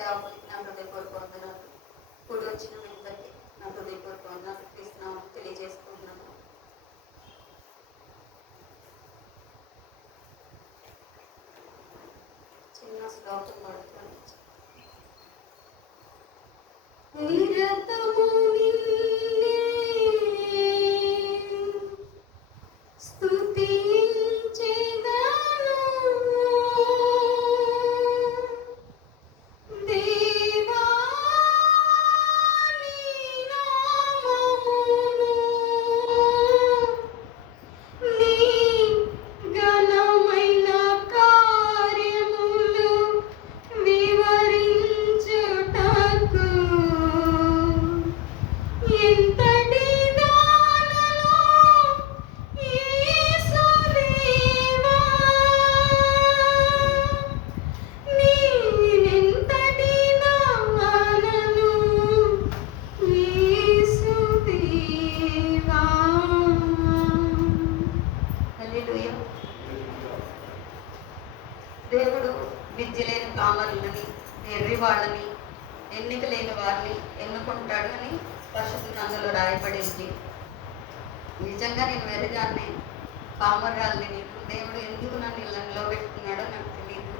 సేవకులకి నా హృదయపూర్వక వందనాలు. కూడి వచ్చిన మీ అందరికీ నా హృదయపూర్వక వందనాలు క్రీస్తునామములో తెలియజేసుకుంటున్నాను. చిన్న శ్లోకం పడుతుంది. నిరతము నిన్నే స్తుతించెదను దేవా నీ నామమును నీ ఘనమైన కార్యములు వివరించుటకు ఎంతటి దానను యేసుదేవా నేనెంతటి దానను యేసుదేవా. హల్లెలూయా. దేవుడు విద్య లేని కామరులని, ఎర్రి వాళ్ళని, ఎన్నిక లేని వారిని ఎన్నుకుంటాడు అని పరిశుద్ధ గ్రంథంలో రాయబడింది. నిజంగా నేను వెర్రిదాన్ని, పామరాల్ని. నీకు దేవుడు ఎందుకు నన్ను ఇలా నిలబెట్టుకున్నాడో నాకు తెలియదు.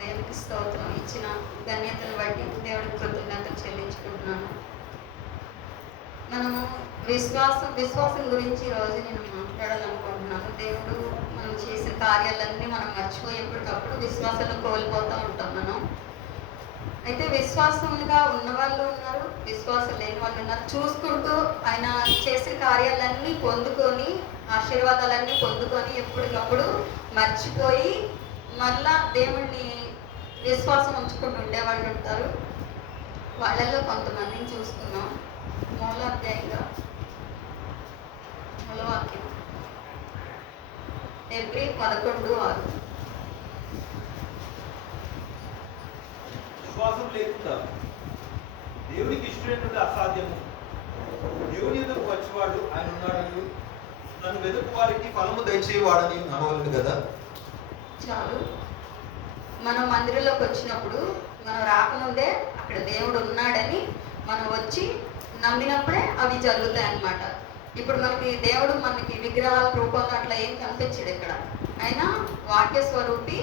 దేవుడికి స్తోత్రం. ఇచ్చిన ధన్యతను బట్టి దేవుడికి కృతజ్ఞతలు చెల్లించుకుంటున్నాను. మనము విశ్వాసం గురించి ఈరోజు నేను మాట్లాడాలనుకుంటున్నాను. దేవుడు మనం చేసిన కార్యాలన్నీ మనం మర్చిపోయి ఎప్పటికప్పుడు విశ్వాసాన్ని కోల్పోతూ ఉంటాం మనం. అయితే విశ్వాసంగా ఉన్న వాళ్ళు ఉన్నారు, విశ్వాసం లేని వాళ్ళు ఉన్నారు. చూసుకుంటూ ఆయన చేసిన కార్యాలన్నీ పొందుకొని, ఆశీర్వాదాలన్నీ పొందుకొని ఎప్పటికప్పుడు మర్చిపోయి మళ్ళా దేవుణ్ణి విశ్వాసం ఉంచుకుంటూ ఉండేవాళ్ళు ఉంటారు. వాళ్ళల్లో కొంతమందిని చూసుకున్నాం. మూలాధ్యాయంగా మూలవాక్యం Hebrew 11:6. విశ్వాసం లేకుండా దేవునికి ఇష్టమైనటువంటి అసాధ్యము. దేవుని ఎదురుకు వచ్చేవాడు ఆయన ఉన్నాడని, నన్ను వెతుకు వారికి ఫలము దయచేవాడని నమ్మవలను కదా. చాలు. మనం మందిరంలోకి వచ్చినప్పుడు మనం రాకముందే అక్కడ దేవుడు ఉన్నాడని మనం వచ్చి నమ్మినప్పుడే అవి జరుగుతాయి అన్నమాట. ఇప్పుడు దేవుడు మనకి విగ్రహాల రూపంలో అట్లా ఏం కనిపించడు ఇక్కడ. ఆయన వాక్య స్వరూపి,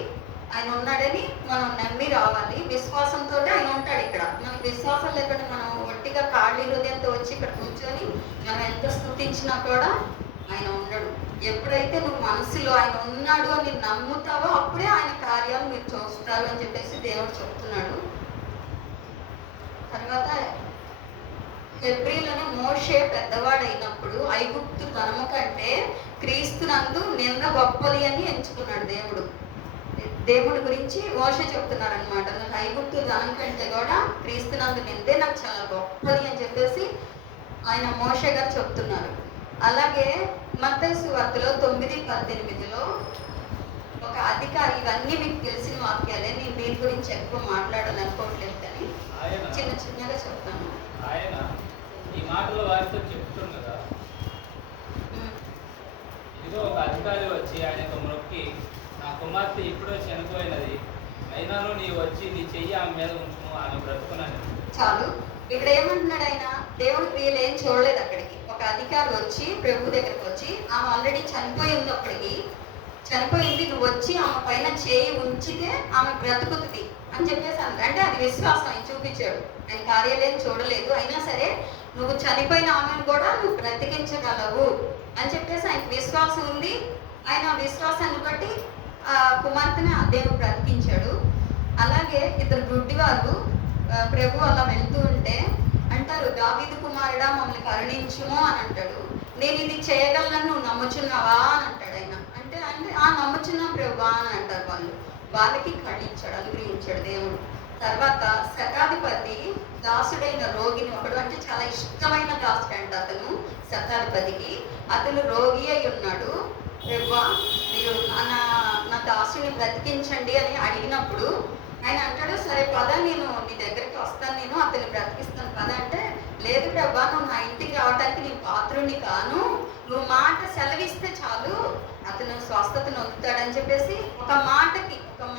ఆయన ఉన్నాడని మనం నమ్మి రావాలి. విశ్వాసంతో ఆయన ఉంటాడు ఇక్కడ. మనకి విశ్వాసం లేకుండా మనం ఒట్టిగా ఖాళీ హృదయంతో వచ్చి ఇక్కడ కూర్చొని మనం ఎంత స్తుతించినా కూడా ఆయన ఉండడు. ఎప్పుడైతే నువ్వు మనసులో ఆయన ఉన్నాడు అని నమ్ముతావో అప్పుడే ఆయన కార్యాలు మీరు చూస్తారు అని చెప్పేసి దేవుడు చెప్తున్నాడు. తర్వాత హెబ్రీలోనే మోషే పెద్దవాడైనప్పుడు ఐగుప్తు ధనము కంటే క్రీస్తునందు నింద గొప్పది అని ఎంచుకున్నాడు దేవుడు. దేవుడి గురించి మోషే చెప్తున్నారు అనమాట. నాకు ఐగుప్తు ధనం కంటే కూడా క్రీస్తునందు నిందే నాకు చాలా గొప్పది అని చెప్పేసి ఆయన మోషే గారు చెప్తున్నారు. అలాగే మత్తయి సువార్తలో 9:18 ఒక అధికారి, ఇవన్నీ మీకు తెలిసిన వాక్యాలే, నేను దీని గురించి ఎక్కువ మాట్లాడాలనుకోవట్లేదు కానీ చిన్నగా చెప్తాను. ఆయన ఈ మాటలు వారితో చెప్తుండగా ఇదిగో ఒక అధికారి వచ్చి ఆయనకు మొక్కి, నా కుమార్తె ఇప్పుడో చనిపోయినది, అయినాను నీవు వచ్చి నీ చెయ్యి ఆమె మీద ఉంచుము, ఆమె బ్రతుకునని. చాలు. ఇక్కడ ఏమంటున్నాడు ఆయన? దేవుడి క్రియలు ఏం చూడలేదు అక్కడికి. ఒక అధికారి వచ్చి ప్రభు దగ్గరకు వచ్చి, ఆమె ఆల్రెడీ చనిపోయి ఉంది, అప్పటికి చనిపోయింది, నువ్వు వచ్చి ఆమె పైన చేయి ఉంచితే ఆమె బ్రతుకుతుంది అని చెప్పేసి అంటే అది విశ్వాసం ఆయన చూపించాడు. ఆయన కార్యాలయం చూడలేదు, అయినా సరే నువ్వు చనిపోయిన ఆమెను కూడా నువ్వు బ్రతికించగలవు అని చెప్పేసి ఆయనకు విశ్వాసం ఉంది. ఆయన విశ్వాసాన్ని బట్టి ఆ కుమార్తెని దేవుడు బ్రతికించాడు. అలాగే ఇద్దరు గుడ్డివారు ప్రభు అలా వెళ్తూ ఉంటే అంటారు, దావీదు కుమారుడా మమ్మల్ని కరుణించుము అని అంటాడు. నేను ఇది చేయగలను, నువ్వు నమ్ముచున్నావా అని అంటాడు ఆయన. అంటే నమ్ముచున్నా ప్రభు అని అంటారు వాళ్ళు. వాళ్ళకి కళ్ళించాడు, అనుగ్రహించాడు దేవుడు. తర్వాత శతాధిపతి దాసుడైన రోగిని ఒకడు, అంటే చాలా ఇష్టమైన దాసుడు అంట అతను శతాధిపతికి. అతను రోగి అయి ఉన్నాడు. ప్రభా మీరు నా దాసుని బ్రతికించండి అని అడిగినప్పుడు ఆయన అంటాడు, సరే పద, నేను నీ దగ్గరికి వస్తాను, నేను అతన్ని బ్రతికిస్తాను పద అంటే, లేదు ప్రభా నువ్వు నా ఇంటికి రావడానికి నీ పాత్రుని కాను, నువ్వు మాట సెలవిస్తే చాలు అతను స్వస్థతను పొందుతాడని చెప్పేసి ఒక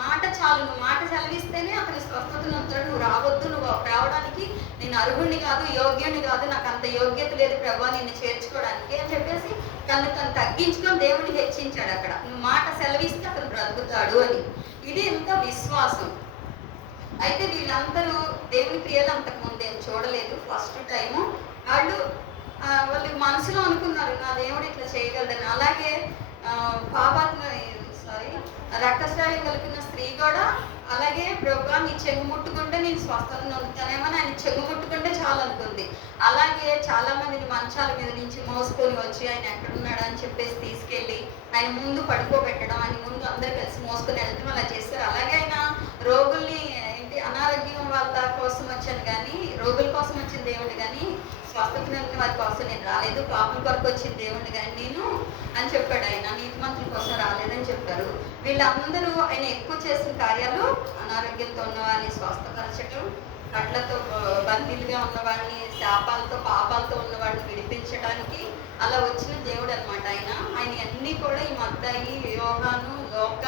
మాట చాలు, నువ్వు మాట సెలవిస్తేనే అతను స్వస్థతను పొందుతాడు. నువ్వు రావద్దు, నువ్వు రావడానికి నేను అర్హుణ్ణి కాదు, యోగ్యుని కాదు, నాకు అంత యోగ్యత లేదు ప్రభా నిన్ను చేర్చుకోవడానికి అని చెప్పేసి తను తగ్గించుకొని దేవుడిని హెచ్చించాడు అక్కడ. నువ్వు మాట సెలవిస్తే అతను బ్రతుకుతాడు అని. ఇది ఎంత విశ్వాసం. అయితే వీళ్ళందరూ దేవుని క్రియలు అంతకుముందు ఏం చూడలేదు. ఫస్ట్ టైము వాళ్ళు మనసులో అనుకున్నారు నా దేవుడు ఇట్లా చేయగలడని. అలాగే రక్తస్రావం కలిగిన స్త్రీ కూడా అలాగే ప్రభువా నీ చెంగు ముట్టుకుంటే నేను స్వస్థతను పొందుతానేమో ఆయన చెంగు ముట్టుకుంటే చాలు అనుకుంది. అలాగే చాలా మందిని మంచాల మీద నుంచి మోసుకొని వచ్చి ఆయన ఎక్కడున్నాడు అని చెప్పేసి తీసుకెళ్ళి ఆయన ముందు పడుకోబెట్టడం, ఆయన ముందు అందరు కలిసి మోసుకొని వెళ్ళడం అలా చేస్తారు. అలాగే ఆయన రోగుల్ని అనారోగ్యం వాళ్ళ కోసం వచ్చాను కానీ, రోగుల కోసం వచ్చిన దేవుడు కానీ స్వస్థత వారి కోసం నేను రాలేదు, పాపుల కొరకు వచ్చిన దేవుడిని కానీ నేను అని చెప్పాడు. ఆయన నీతిమంతుల కోసం రాలేదని చెప్పారు. వీళ్ళందరూ ఆయన ఎక్కువ చేసిన కార్యాలు అనారోగ్యంతో ఉన్నవారిని స్వస్థపరచడం, కట్లతో బందీలుగా ఉన్నవాడిని, శాపాలతో పాపాలతో ఉన్నవాడిని విడిపించడానికి అలా వచ్చిన దేవుడు అనమాట ఆయన. ఆయన అన్నీ కూడా ఈ మత్తయి, యోహాను, లోక,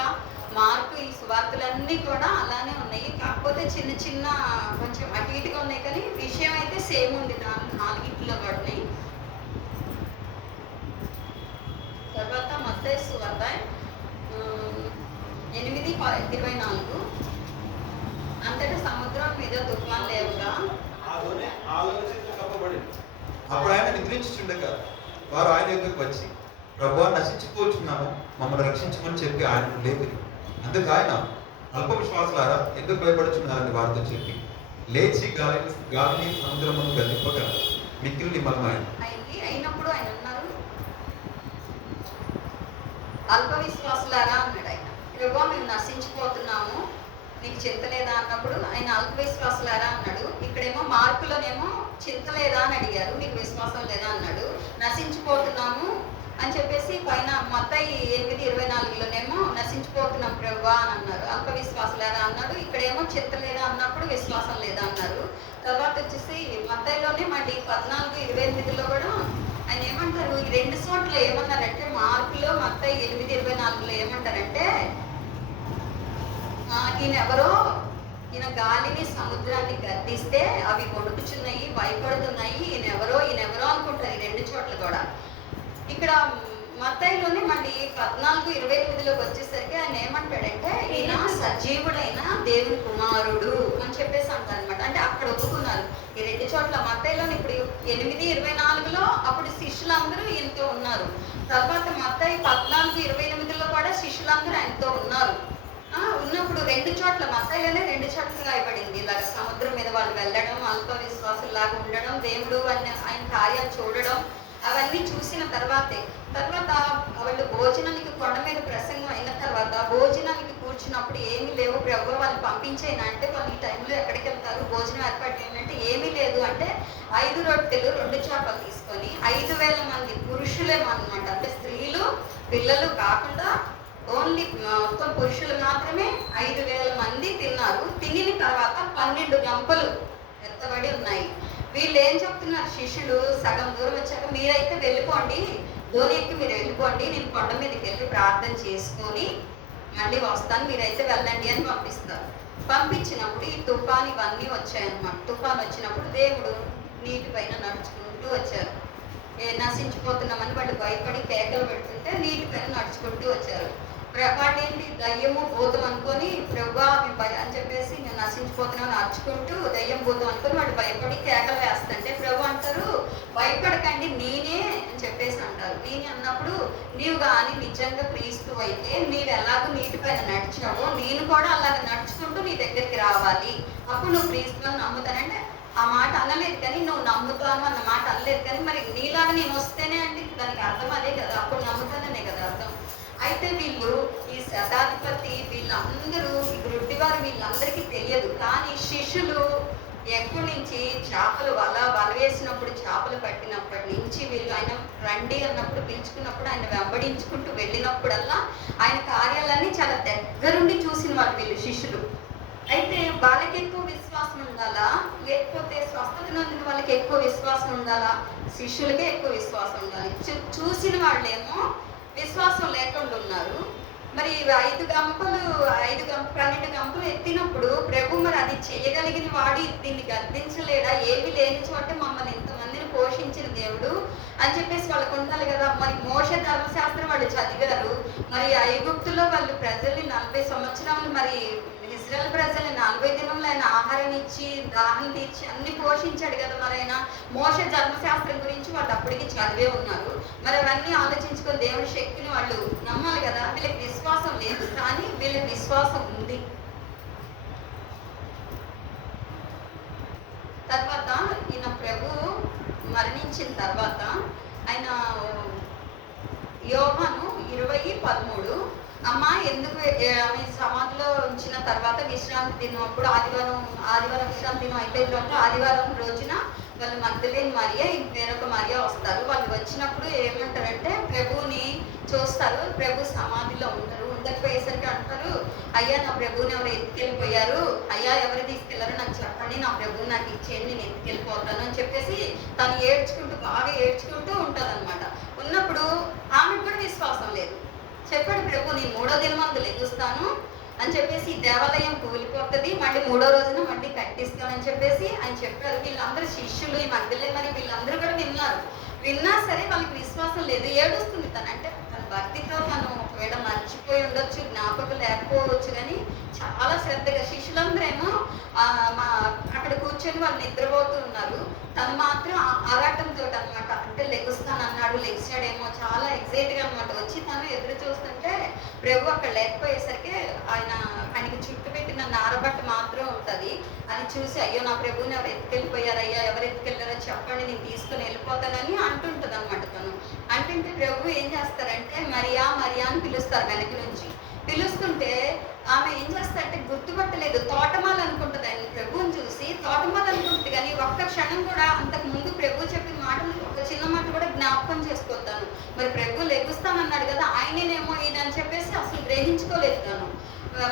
మార్కు ఈ సువార్తలన్నీ కూడా అలానే ఉన్నాయి. కాకపోతే చిన్న చిన్న కొంచెం అటు ఇటుగా ఉన్నాయి కానీ విషయం అయితే సేమ్ ఉంది. నాలుగింటిలో పడినాయి. తర్వాత మత్తయి సువార్త 8:24 అంతటా సముద్రం మీద తుఫాన్ లేవుగా అప్పుడు ఆయన నిద్రించుచుండగా వారు ఆయన దగ్గరకు వచ్చి ప్రభువా నశించిపోతున్నాము, మమ్మల్ని రక్షించమని చెప్పి ఆయన లేపి, అందుకు ఆయన అల్ప విశ్వాసులారా ఎందుకు భయపడుచున్నారని వారితో చెప్పి లేచి గాలిని సముద్రమును గతింపగా మిక్కిలి నిమ్మలమైన అయినప్పుడు ఆయన అన్నారు అల్ప విశ్వాసులారా అన్నాడు ఆయన. ప్రభువా మేము నశించిపోతున్నాము, నీకు చింత లేదా అన్నప్పుడు ఆయన అల్ప విశ్వాసులారా అన్నాడు. ఇక్కడేమో మార్కులోనేమో చింత లేదా అని అడిగారు, మీకు విశ్వాసం లేదా అన్నాడు. నశించిపోతున్నాము అని చెప్పేసి పైన మత్తయి 8:24లోనేమో నశించిపోతున్నాం ప్రభువా అని అన్నారు. అల్ప విశ్వాసులారా అన్నాడు. ఇక్కడేమో చింత లేదా అన్నప్పుడు విశ్వాసం లేదా అన్నారు. తర్వాత వచ్చేసి మత్తయిలోనే మళ్ళీ 14:28లో కూడా ఆయన ఏమంటారు, ఈ 2 చోట్ల ఏమన్నారంటే మార్కులో మత్తయి 8:24లో ఏమంటారంటే ఈయన గాలిని సముద్రాన్ని గద్దిస్తే అవి వణుకుచున్నాయి, భయపడుతున్నాయి, ఈయనెవరో అనుకుంటారు ఈ 2 చోట్ల కూడా. ఇక్కడ మత్తయిలోనే మళ్ళీ 14:28లోకి వచ్చేసరికి ఆయన ఏమంటాడంటే ఈయన సజీవుడైన దేవుని కుమారుడు అని చెప్పేసి అంటారు అనమాట. అంటే అక్కడ ఒప్పుకున్నారు ఈ 2 చోట్ల. మత్తయిలోని ఇప్పుడు 8:24లో అప్పుడు శిష్యులందరూ ఈయనతో ఉన్నారు. తర్వాత మత్తయి 14:28లో కూడా శిష్యులందరూ ఆయనతో ఉన్నారు. ఉన్నప్పుడు 2 చోట్ల మత్తయిలోనే 2 చోట్ల రాయబడింది ఇలాగ సముద్రం మీద వాళ్ళు వెళ్ళడం, అల్ప విశ్వాసులాగా ఉండడం, దేవుడు ఆయన కార్యాలు చూడడం, అవన్నీ చూసిన తర్వాత వాళ్ళు భోజనానికి కొండ మీద ప్రసంగం అయిన తర్వాత భోజనానికి కూర్చున్నప్పుడు ఏమీ లేవు ప్రభు వాళ్ళు పంపించేనా అంటే వాళ్ళు ఈ టైంలో ఎక్కడికి వెళ్తారు, భోజనం ఏర్పాటు ఏంటంటే ఏమీ లేదు అంటే 5 రొట్టెలు 2 చేపలు తీసుకొని 5,000 మంది పురుషులేమన్నమాట. అంటే స్త్రీలు పిల్లలు కాకుండా ఓన్లీ మొత్తం పురుషులు మాత్రమే 5,000 మంది తిన్నారు. తినిన తర్వాత 12 గంపలు ఎత్తబడి ఉన్నాయి. వీళ్ళు ఏం చెప్తున్నారు, శిష్యులు సగం దూరం వచ్చాక మీరైతే వెళ్ళిపోండి, ధోని ఎక్కి మీరు వెళ్ళిపోండి, నేను కొండ మీదకి వెళ్ళి ప్రార్థన చేసుకొని మళ్ళీ వస్తాను, మీరైతే వెళ్ళండి అని పంపిస్తారు. పంపించినప్పుడు ఈ తుఫాన్ ఇవన్నీ వచ్చాయన్నమాట. తుఫాన్ వచ్చినప్పుడు దేవుడు నీటి పైన నడుచుకుంటూ వచ్చారు. నశించిపోతున్నామని వాళ్ళు భయపడి కేకలు పెడుతుంటే నీటి పైన నడుచుకుంటూ వచ్చారు. వాళ్ళు ఏంటి దయ్యము భూతం అనుకొని ప్రభువా అని చెప్పేసి నేను నశించిపోతున్నాను నడుచుకుంటూ దయ్యం భూతం అనుకొని వాడు భయపడి కేకలు వేస్తుంటే ప్రభు అంటారు భయపడకండి నేనే అని చెప్పేసి అంటారు. నేనే అన్నప్పుడు నీవు కానీ నిజంగా క్రీస్తు అయితే నీవు ఎలాగో నీటి పైన నడిచావో నేను కూడా అలాగ నడుచుకుంటూ నీ దగ్గరికి రావాలి, అప్పుడు నువ్వు క్రీస్తుని నమ్ముతానంటే ఆ మాట అనలేదు కానీ నువ్వు నమ్ముతాను అన్న మాట అనలేదు కానీ మరి నీలాగా నేను వస్తేనే అంటే దానికి అర్థం అదే కదా, అప్పుడు నమ్ముతాననే కదా అర్థం. అయితే వీళ్ళు ఈ శతాధిపతి వీళ్ళందరూ ఈ గ్రుడ్డివారు వీళ్ళందరికీ తెలియదు కానీ శిష్యులు ఎక్కడి నుంచి చేపలు వల వేసినప్పుడు చేపలు పట్టినప్పటి నుంచి వీళ్ళు ఆయన రండి అన్నప్పుడు పిలుచుకున్నప్పుడు ఆయన వెంబడించుకుంటూ వెళ్ళినప్పుడల్లా ఆయన కార్యాలన్నీ చాలా దగ్గరుండి చూసిన వాళ్ళు వీళ్ళు శిష్యులు. అయితే వాళ్ళకి ఎక్కువ విశ్వాసం ఉండాలా, లేకపోతే స్వస్థత నొందిన వాళ్ళకి ఎక్కువ విశ్వాసం ఉండాలా? శిష్యులకే ఎక్కువ విశ్వాసం ఉండాలి. చూసిన వాళ్ళేమో విశ్వాసం లేకుండా ఉన్నారు. మరి 12 గంపలు ఎత్తినప్పుడు ప్రభు మరి అది చేయగలిగిన వాడు దీన్ని గద్దించలేడా? ఏమి లేని చోట మమ్మల్ని ఇంతమందిని పోషించిన దేవుడు అని చెప్పేసి వాళ్ళకు ఉండాలి కదా. మరి మోషే ధర్మశాస్త్రం వాళ్ళు చదివారు. మరి ఐగుప్తులో వాళ్ళు ప్రజల్ని 40 సంవత్సరాలు, మరి ఇశ్రాయేల్ ప్రజల్ని 40 దినంలో ఆయన ఆహారం ఇచ్చి దాహం తీర్చి అన్ని పోషించాడు కదా. మరి ఆయన మోషే ధర్మశాస్త్రం గురించి వాళ్ళు అప్పటికి చదివే ఉన్నారు. మరి అవన్నీ ఆలోచించుకొని దేవుడి శక్తిని వాళ్ళు నమ్మాలి కదా. వీళ్ళకి విశ్వాసం లేదు, కానీ వీళ్ళకి విశ్వాసం ఉంది. తర్వాత ఈయన ప్రభు మరణించిన తర్వాత ఆయన యోహాను 20:13 అమ్మ ఎందుకు ఆమె సమాధిలో ఉంచిన తర్వాత విశ్రాంతి దినం అప్పుడు ఆదివారం విశ్రాంతి దినం అయిపోయిన తర్వాత ఆదివారం రోజున వాళ్ళు మగ్దలేని మరియా వేరొక మరియా వస్తారు. వాళ్ళు వచ్చినప్పుడు ఏమంటారంటే ప్రభువుని చూస్తారు. ప్రభు సమాధిలో ఉంటారు. ఉండకపోయేసరికి అంటారు, అయ్యా నా ప్రభువుని ఎవరు ఎత్తుకెళ్ళిపోయారు, అయ్యా ఎవరు తీసుకెళ్లారో నాకు చెప్పండి, నా ప్రభువుని నాకు ఇచ్చేయండి, నేను ఎత్తుకెళ్ళిపోతాను అని చెప్పేసి తను బాగా ఏడ్చుకుంటూ ఉంటుంది అనమాట. ఉన్నప్పుడు ఆమెకు కూడా విశ్వాసం లేదు. చెప్పాడు ప్రభు, నేను 3వ దినమందు లెగుస్తాను అని చెప్పేసి ఈ దేవాలయం కూలిపోతుంది, మళ్ళీ 3వ రోజున మళ్ళీ కట్టిస్తానని చెప్పేసి ఆయన చెప్పారు. వీళ్ళందరూ శిష్యులు, ఈ మధ్యలో మరి వీళ్ళందరూ కూడా విన్నారు. విన్నా సరే వాళ్ళకి విశ్వాసం లేదు. ఏడుస్తుంది తను. అంటే తన భక్తితో తను ఒకవేళ మర్చిపోయి ఉండొచ్చు, జ్ఞాపకం లేకపోవచ్చు, కానీ చాలా శ్రద్ధగా శిష్యులందరేమో అక్కడ కూర్చొని వాళ్ళు నిద్రపోతూ ఉన్నారు. తను మాత్రం ఆరాటంతో అనమాట, అంటే లెగుస్తానన్నాడు, లెగిసాడేమో, చాలా ఎక్సైట్గా అనమాట. వచ్చి తను ఎదురు చూస్తుంటే ప్రభు అక్కడ లేకపోయేసరికి ఆయనకి చుట్టు పెట్టిన నారబట్ట మాత్రం ఉంటుంది. అది చూసి అయ్యో నా ప్రభుని ఎవరు ఎత్తుకెళ్ళిపోయారయ్యా, ఎవరు ఎత్తుకెళ్ళారో చెప్పండి, నేను తీసుకుని వెళ్ళిపోతానని అంటుంటుంది అనమాట. తను అంటుంటే ప్రభు ఏం చేస్తారంటే మరియా మరియా అని పిలుస్తారు వెనక నుంచి. పిలుస్తుంటే ఆమె ఏం చేస్తారంటే గుర్తుపట్టలేదు, తోటమాల అనుకుంటుంది. ఆయన ప్రభువుని చూసి తోటమాల అనుకుంటుంది, కానీ ఒక్క క్షణం కూడా అంతకు ముందు ప్రభు చెప్పిన మాటలు ఒక చిన్న మాట కూడా జ్ఞాపకం చేసుకొస్తాను. మరి ప్రభు లెగుస్తానన్నాడు కదా, ఆయనేనేమో ఈయన అని చెప్పేసి అసలు గ్రహించుకోలేదు తను.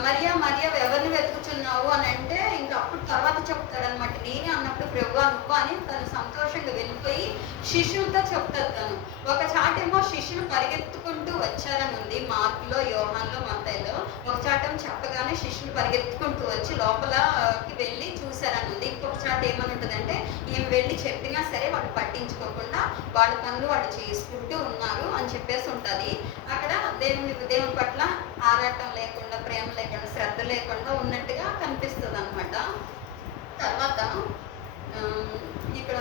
మరియా మరియా ఎవరిని వెతుకుతున్నావు అని అంటే ఇంకా అప్పుడు తర్వాత చెప్తాడనమాట, నేనే అన్నప్పుడు ప్రభు నువ్వు అని తను సంతోషంగా వెళ్ళిపోయి శిష్యులతో చెప్తారు. తను ఒక చాటేమో శిష్యులు పరిగెత్తుకుంటూ వచ్చారని ఉంది మార్కులో, యోహాన్లో, మత్తయిలో. ఒక చాటేమో చెప్పగానే శిష్యులు పరిగెత్తుకుంటూ వచ్చి లోపలకి వెళ్ళి చూశారని ఉంది. ఇంకొక చాట ఏమని ఉంటుందంటే ఈమె వెళ్ళి చెప్పినా సరే వాళ్ళు పట్టించుకోకుండా వాళ్ళ పనులు వాళ్ళు చేసుకుంటూ ఉన్నారు అని చెప్పేసి ఉంటుంది. అక్కడ దేవుని పట్ల ఆరాటం లేకుండా, ప్రేమ లేకుండా, శ్రద్ధ లేకుండా ఉన్నట్టుగా కనిపిస్తుంది అనమాట. తర్వాత ఇక్కడ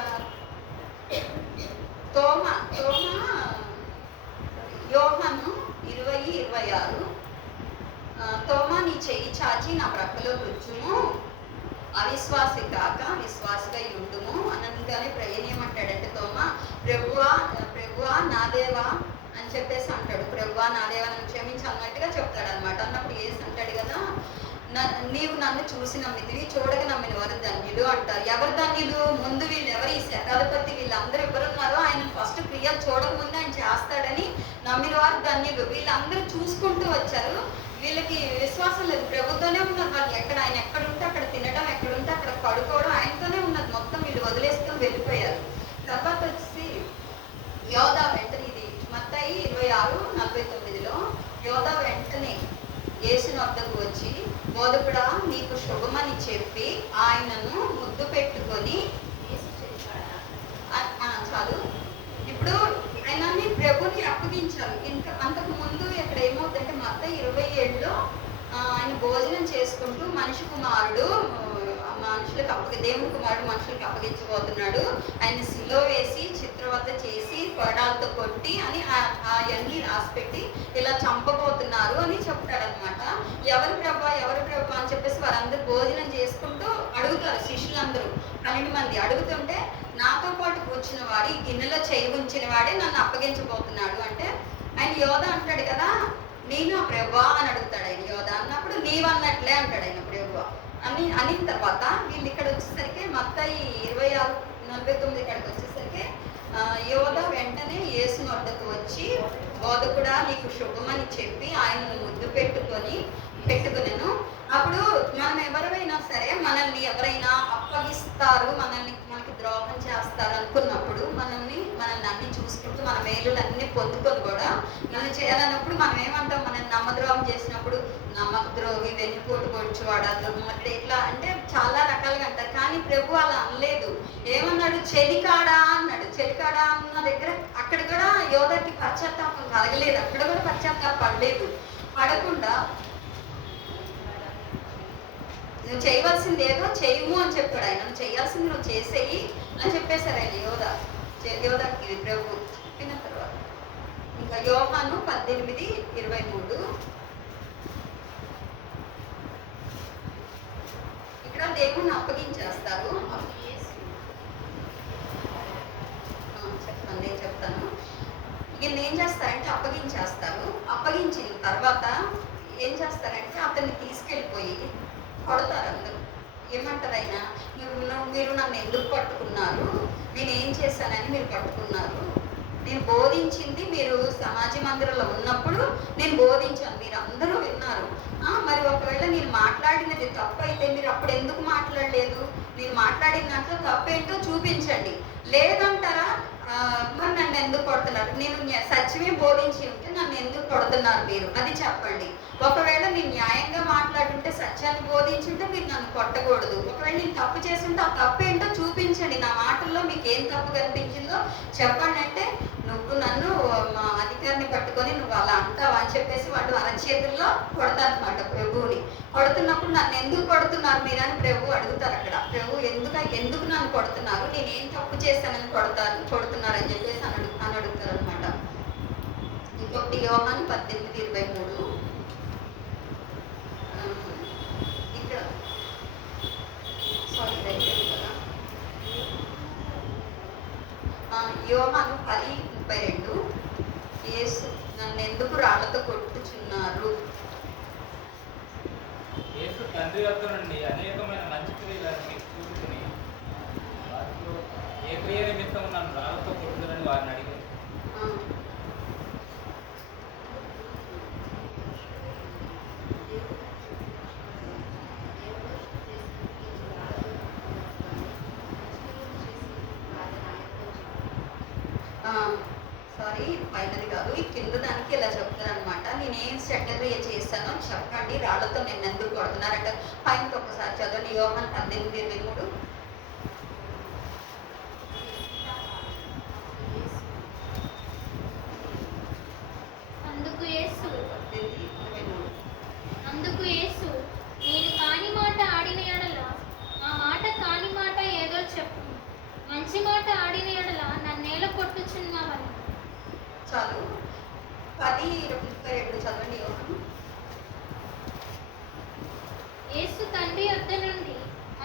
యోహాను 20:26 తోమా నీ చెయ్యి చాచి నా ప్రక్కలో కూర్చుము, అవిశ్వాసి కాక విశ్వాసిగా ఉండుము అనగానే ప్రయాణం ఏమంటాడంటే తోమా, ప్రభువా నా దేవా అని చెప్పేసి అంటాడు. ప్రభువా నా దేవా నన్ను క్షమించి అన్నట్టుగా చెప్తాడు అనమాట. అన్నప్పుడు ఏసి అంటాడు కదా, నీవు నన్ను చూసి నమ్మితివి, చూడక నమ్మిన వారు ధన్యులు అంటారు. ఎవరు ధన్యులు? ముందు వీళ్ళు ఎవరు, ఈ శతాధిపతి వీళ్ళందరూ ఎవరున్నారో ఆయన ఫస్ట్ క్రియలు చూడకముందు ఆయన చేస్తాడని నమ్మిన వారు ధన్యులు. వీళ్ళందరూ చూసుకుంటూ వచ్చారు. వీళ్ళకి విశ్వాసం లేదు. ప్రభుతోనే ఉన్నారు వాళ్ళు. ఆయన ఎక్కడుంటే అక్కడ తినడం, ఎక్కడుంటే అక్కడ పడుకోవడం ఆయనతోనే ఉన్నది. మొత్తం వీళ్ళు వదిలేసుకొని వెళ్ళిపోయారు. తర్వాత వచ్చి యోధా వెంటనే, ఇది మత్తయి 26:49 యోధా వెంటనే యేసుని వద్దకు వచ్చి, బోధకుడా నీకు శుభమని చెప్పి ఆయనను ముద్దు పెట్టుకొని చాలు. ఇప్పుడు ఆయనని ప్రభుని అప్పగించారు. ఇంకా అంతకు ముందు ఇక్కడ ఏమవుతుందంటే మత్తయి 27లో ఆయన భోజనం చేసుకుంటూ మనిషి కుమారుడు దేవుని కుమారుడు మనుషులకు అప్పగించబోతున్నాడు, ఆయన శిలో వేసి చిత్రవద చేసి కొరడాలతో కొట్టి అని అవన్నీ రాసిపెట్టి ఇలా చంపబోతున్నారు అని చెప్తాడనమాట. ఎవరు ప్రభా అని చెప్పేసి వారందరూ భోజనం చేసుకుంటూ అడుగుతారు. శిష్యులందరూ 12 మంది అడుగుతుంటే నాతో పాటు కూర్చున్న వాడు, ఈ గిన్నెలో చేయి ఉంచిన వాడే నన్ను అప్పగించబోతున్నాడు అంటే ఆయన యోధ అంటాడు కదా, నేను ప్రభా అని అడుగుతాడు. ఆయన యోధ అన్నప్పుడు నీవన్నట్లే అంటాడు ఆయన ప్రభా అనిన తర్వాత వీళ్ళు ఇక్కడ వచ్చేసరికి మత్తయి 26:49 ఇక్కడికి వచ్చేసరికి యోధ వెంటనే యేసు వద్దకు వచ్చి బోధకుడా నీకు శుభమని చెప్పి ఆయనను ముద్దు పెట్టుకునేను. అప్పుడు మనం ఎవరైనా సరే మనల్ని ఎవరైనా అప్పగిస్తారు, మనకి ద్రోహం చేస్తారు అనుకున్నప్పుడు మనల్ని అన్ని చూసుకుంటూ మన మేలులన్నీ పొందుకొని కూడా మనం చేయాలన్నప్పుడు మనం ఏమంటాం, మనల్ని నమ్మద్రోహం చేసినప్పుడు నమ్మద్రోహి, వెన్నుపోటు పొడుచువాడు, దుర్మార్గుడు, ఇట్లా అంటే చాలా రకాలుగా అంటారు. కానీ ప్రభు అలా అనలేదు. ఏమన్నాడు? చెలికాడా అన్నాడు. చెలికాడా అన్న దగ్గర అక్కడ కూడా యోధాకి పశ్చాత్తాపం కలగలేదు, అక్కడ కూడా పశ్చాత్తాపం పడలేదు. పడకుండా నువ్వు చేయవలసింది ఏదో చేయము అని చెప్పాడు ఆయన. నువ్వు చేయాల్సింది నువ్వు చేసేయి అని చెప్పేశారు ఆయన యోధాకి ప్రభు. చెప్పిన తర్వాత ఇంకా యోహాను 18:23 ఇక్కడ దేవుణ్ణి అప్పగించేస్తారు. చెప్తాను, నేను చెప్తాను. వీళ్ళు ఏం చేస్తారంటే అప్పగించేస్తారు. అప్పగించిన తర్వాత ఏం చేస్తారంటే అతన్ని తీసుకెళ్ళిపోయి కొడతారు. అందరూ ఏమంటారు, అయినా మీరు నన్ను ఎందుకు పట్టుకున్నారు, నేను ఏం చేశానని మీరు పట్టుకున్నారు, నేను బోధించింది మీరు సమాజ మందిరంలో ఉన్నప్పుడు నేను బోధించాను, మీరు అందరూ విన్నారు. మరి ఒకవేళ నేను మాట్లాడినది తప్పు అయితే మీరు అప్పుడు ఎందుకు మాట్లాడలేదు, నేను మాట్లాడిన దాంట్లో తప్పేంటో చూపించండి. లేదంటారా మరి నన్ను ఎందుకు కొడుతున్నారు, నేను సత్యమే బోధించి ఉంటే నన్ను ఎందుకు కొడుతున్నారు మీరు, అది చెప్పండి. ఒకవేళ నేను న్యాయంగా మాట్లాడుంటే, సత్యాన్ని బోధించుంటే మీరు నన్ను కొట్టకూడదు. ఒకవేళ నేను తప్పు చేస్తుంటే ఆ తప్పు ఏంటో చూపించండి, నా మాటల్లో మీకు ఏం తప్పు కనిపించిందో చెప్పండి. అంటే నువ్వు నన్ను మా అధికారిని పట్టుకొని నువ్వు అలా అంటావా అని చెప్పేసి వాళ్ళు అరచేతుల్లో కొడతారనమాట ప్రభువుని. కొడుతున్నప్పుడు నన్ను ఎందుకు కొడుతున్నారు మీరు అని ప్రభు అడుగుతారు. అక్కడ ప్రభు ఎందుకు నన్ను కొడుతున్నారు, నేనేం తప్పు చేశానని కొడుతున్నారని చెప్పేసి అని అడుగుతారు అనమాట. ఇంకొకటి యోహాను 18:23 ఇక్కడ యోహాను 10:32 యేసు నన్ను ఎందుకు రాళ్లతో కొట్టుచున్నారు. యేసు తండ్రి వద్ద నుండి అనేకమైన మంచి క్రియలను చూపుకుని వారిలో ఏ క్రియ నిమిత్తం నన్ను రాళ్లతో కొడుతురని వారిని అడిగారు. సారీ, పైనది కాదు, ఈ కింద దానికి ఇలా చెప్తారనమాట. నేనేం సెటక్రియ చేశానో చెప్పండి, రాళ్లతో నేను ఎందుకు కొడుతున్నారంట. పైన ఒకసారి చదవండి, యోహాను 18:23. అందుకు యేసు నేను కాని మాట ఆడిన ఎడల ఆ మాట కాని మాట ఏదో చెప్పు, మంచి మాట ఆడిన ఎడల నన్నేల కొట్టుచున్నావని. చాలు, 10:22 చదవండి యోహాను. యేసు తండ్రి వద్ద నుండి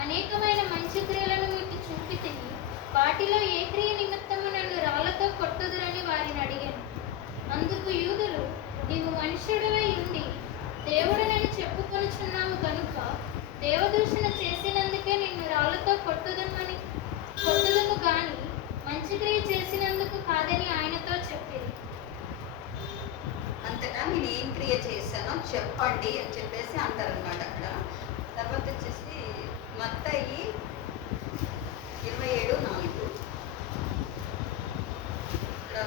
అనేకమైన మంచి క్రియలను మీకు చూపితిని, వాటిలో ఏ క్రియ నిమిత్తము నన్ను రాళ్లతో కొట్టుదురని వారిని అడిగాను. అందుకు యూదులు, నీవు మనుష్యుడివై ఉండి దేవుడు నేను చెప్పుకొనుచున్నావు కనుక దేవదూషణ చేసినందుకే నిన్ను రాళ్లతో కొట్టుదును గాని మంచి క్రియ చేసినందుకు కాదని ఆయనతో చెప్పింది. అంతటా నేను ఏం క్రియ చేశానో చెప్పండి అని చెప్పేసి అంటారనమాట అక్కడ. తర్వాత వచ్చేసి మత్తయి 27:4 ఇక్కడ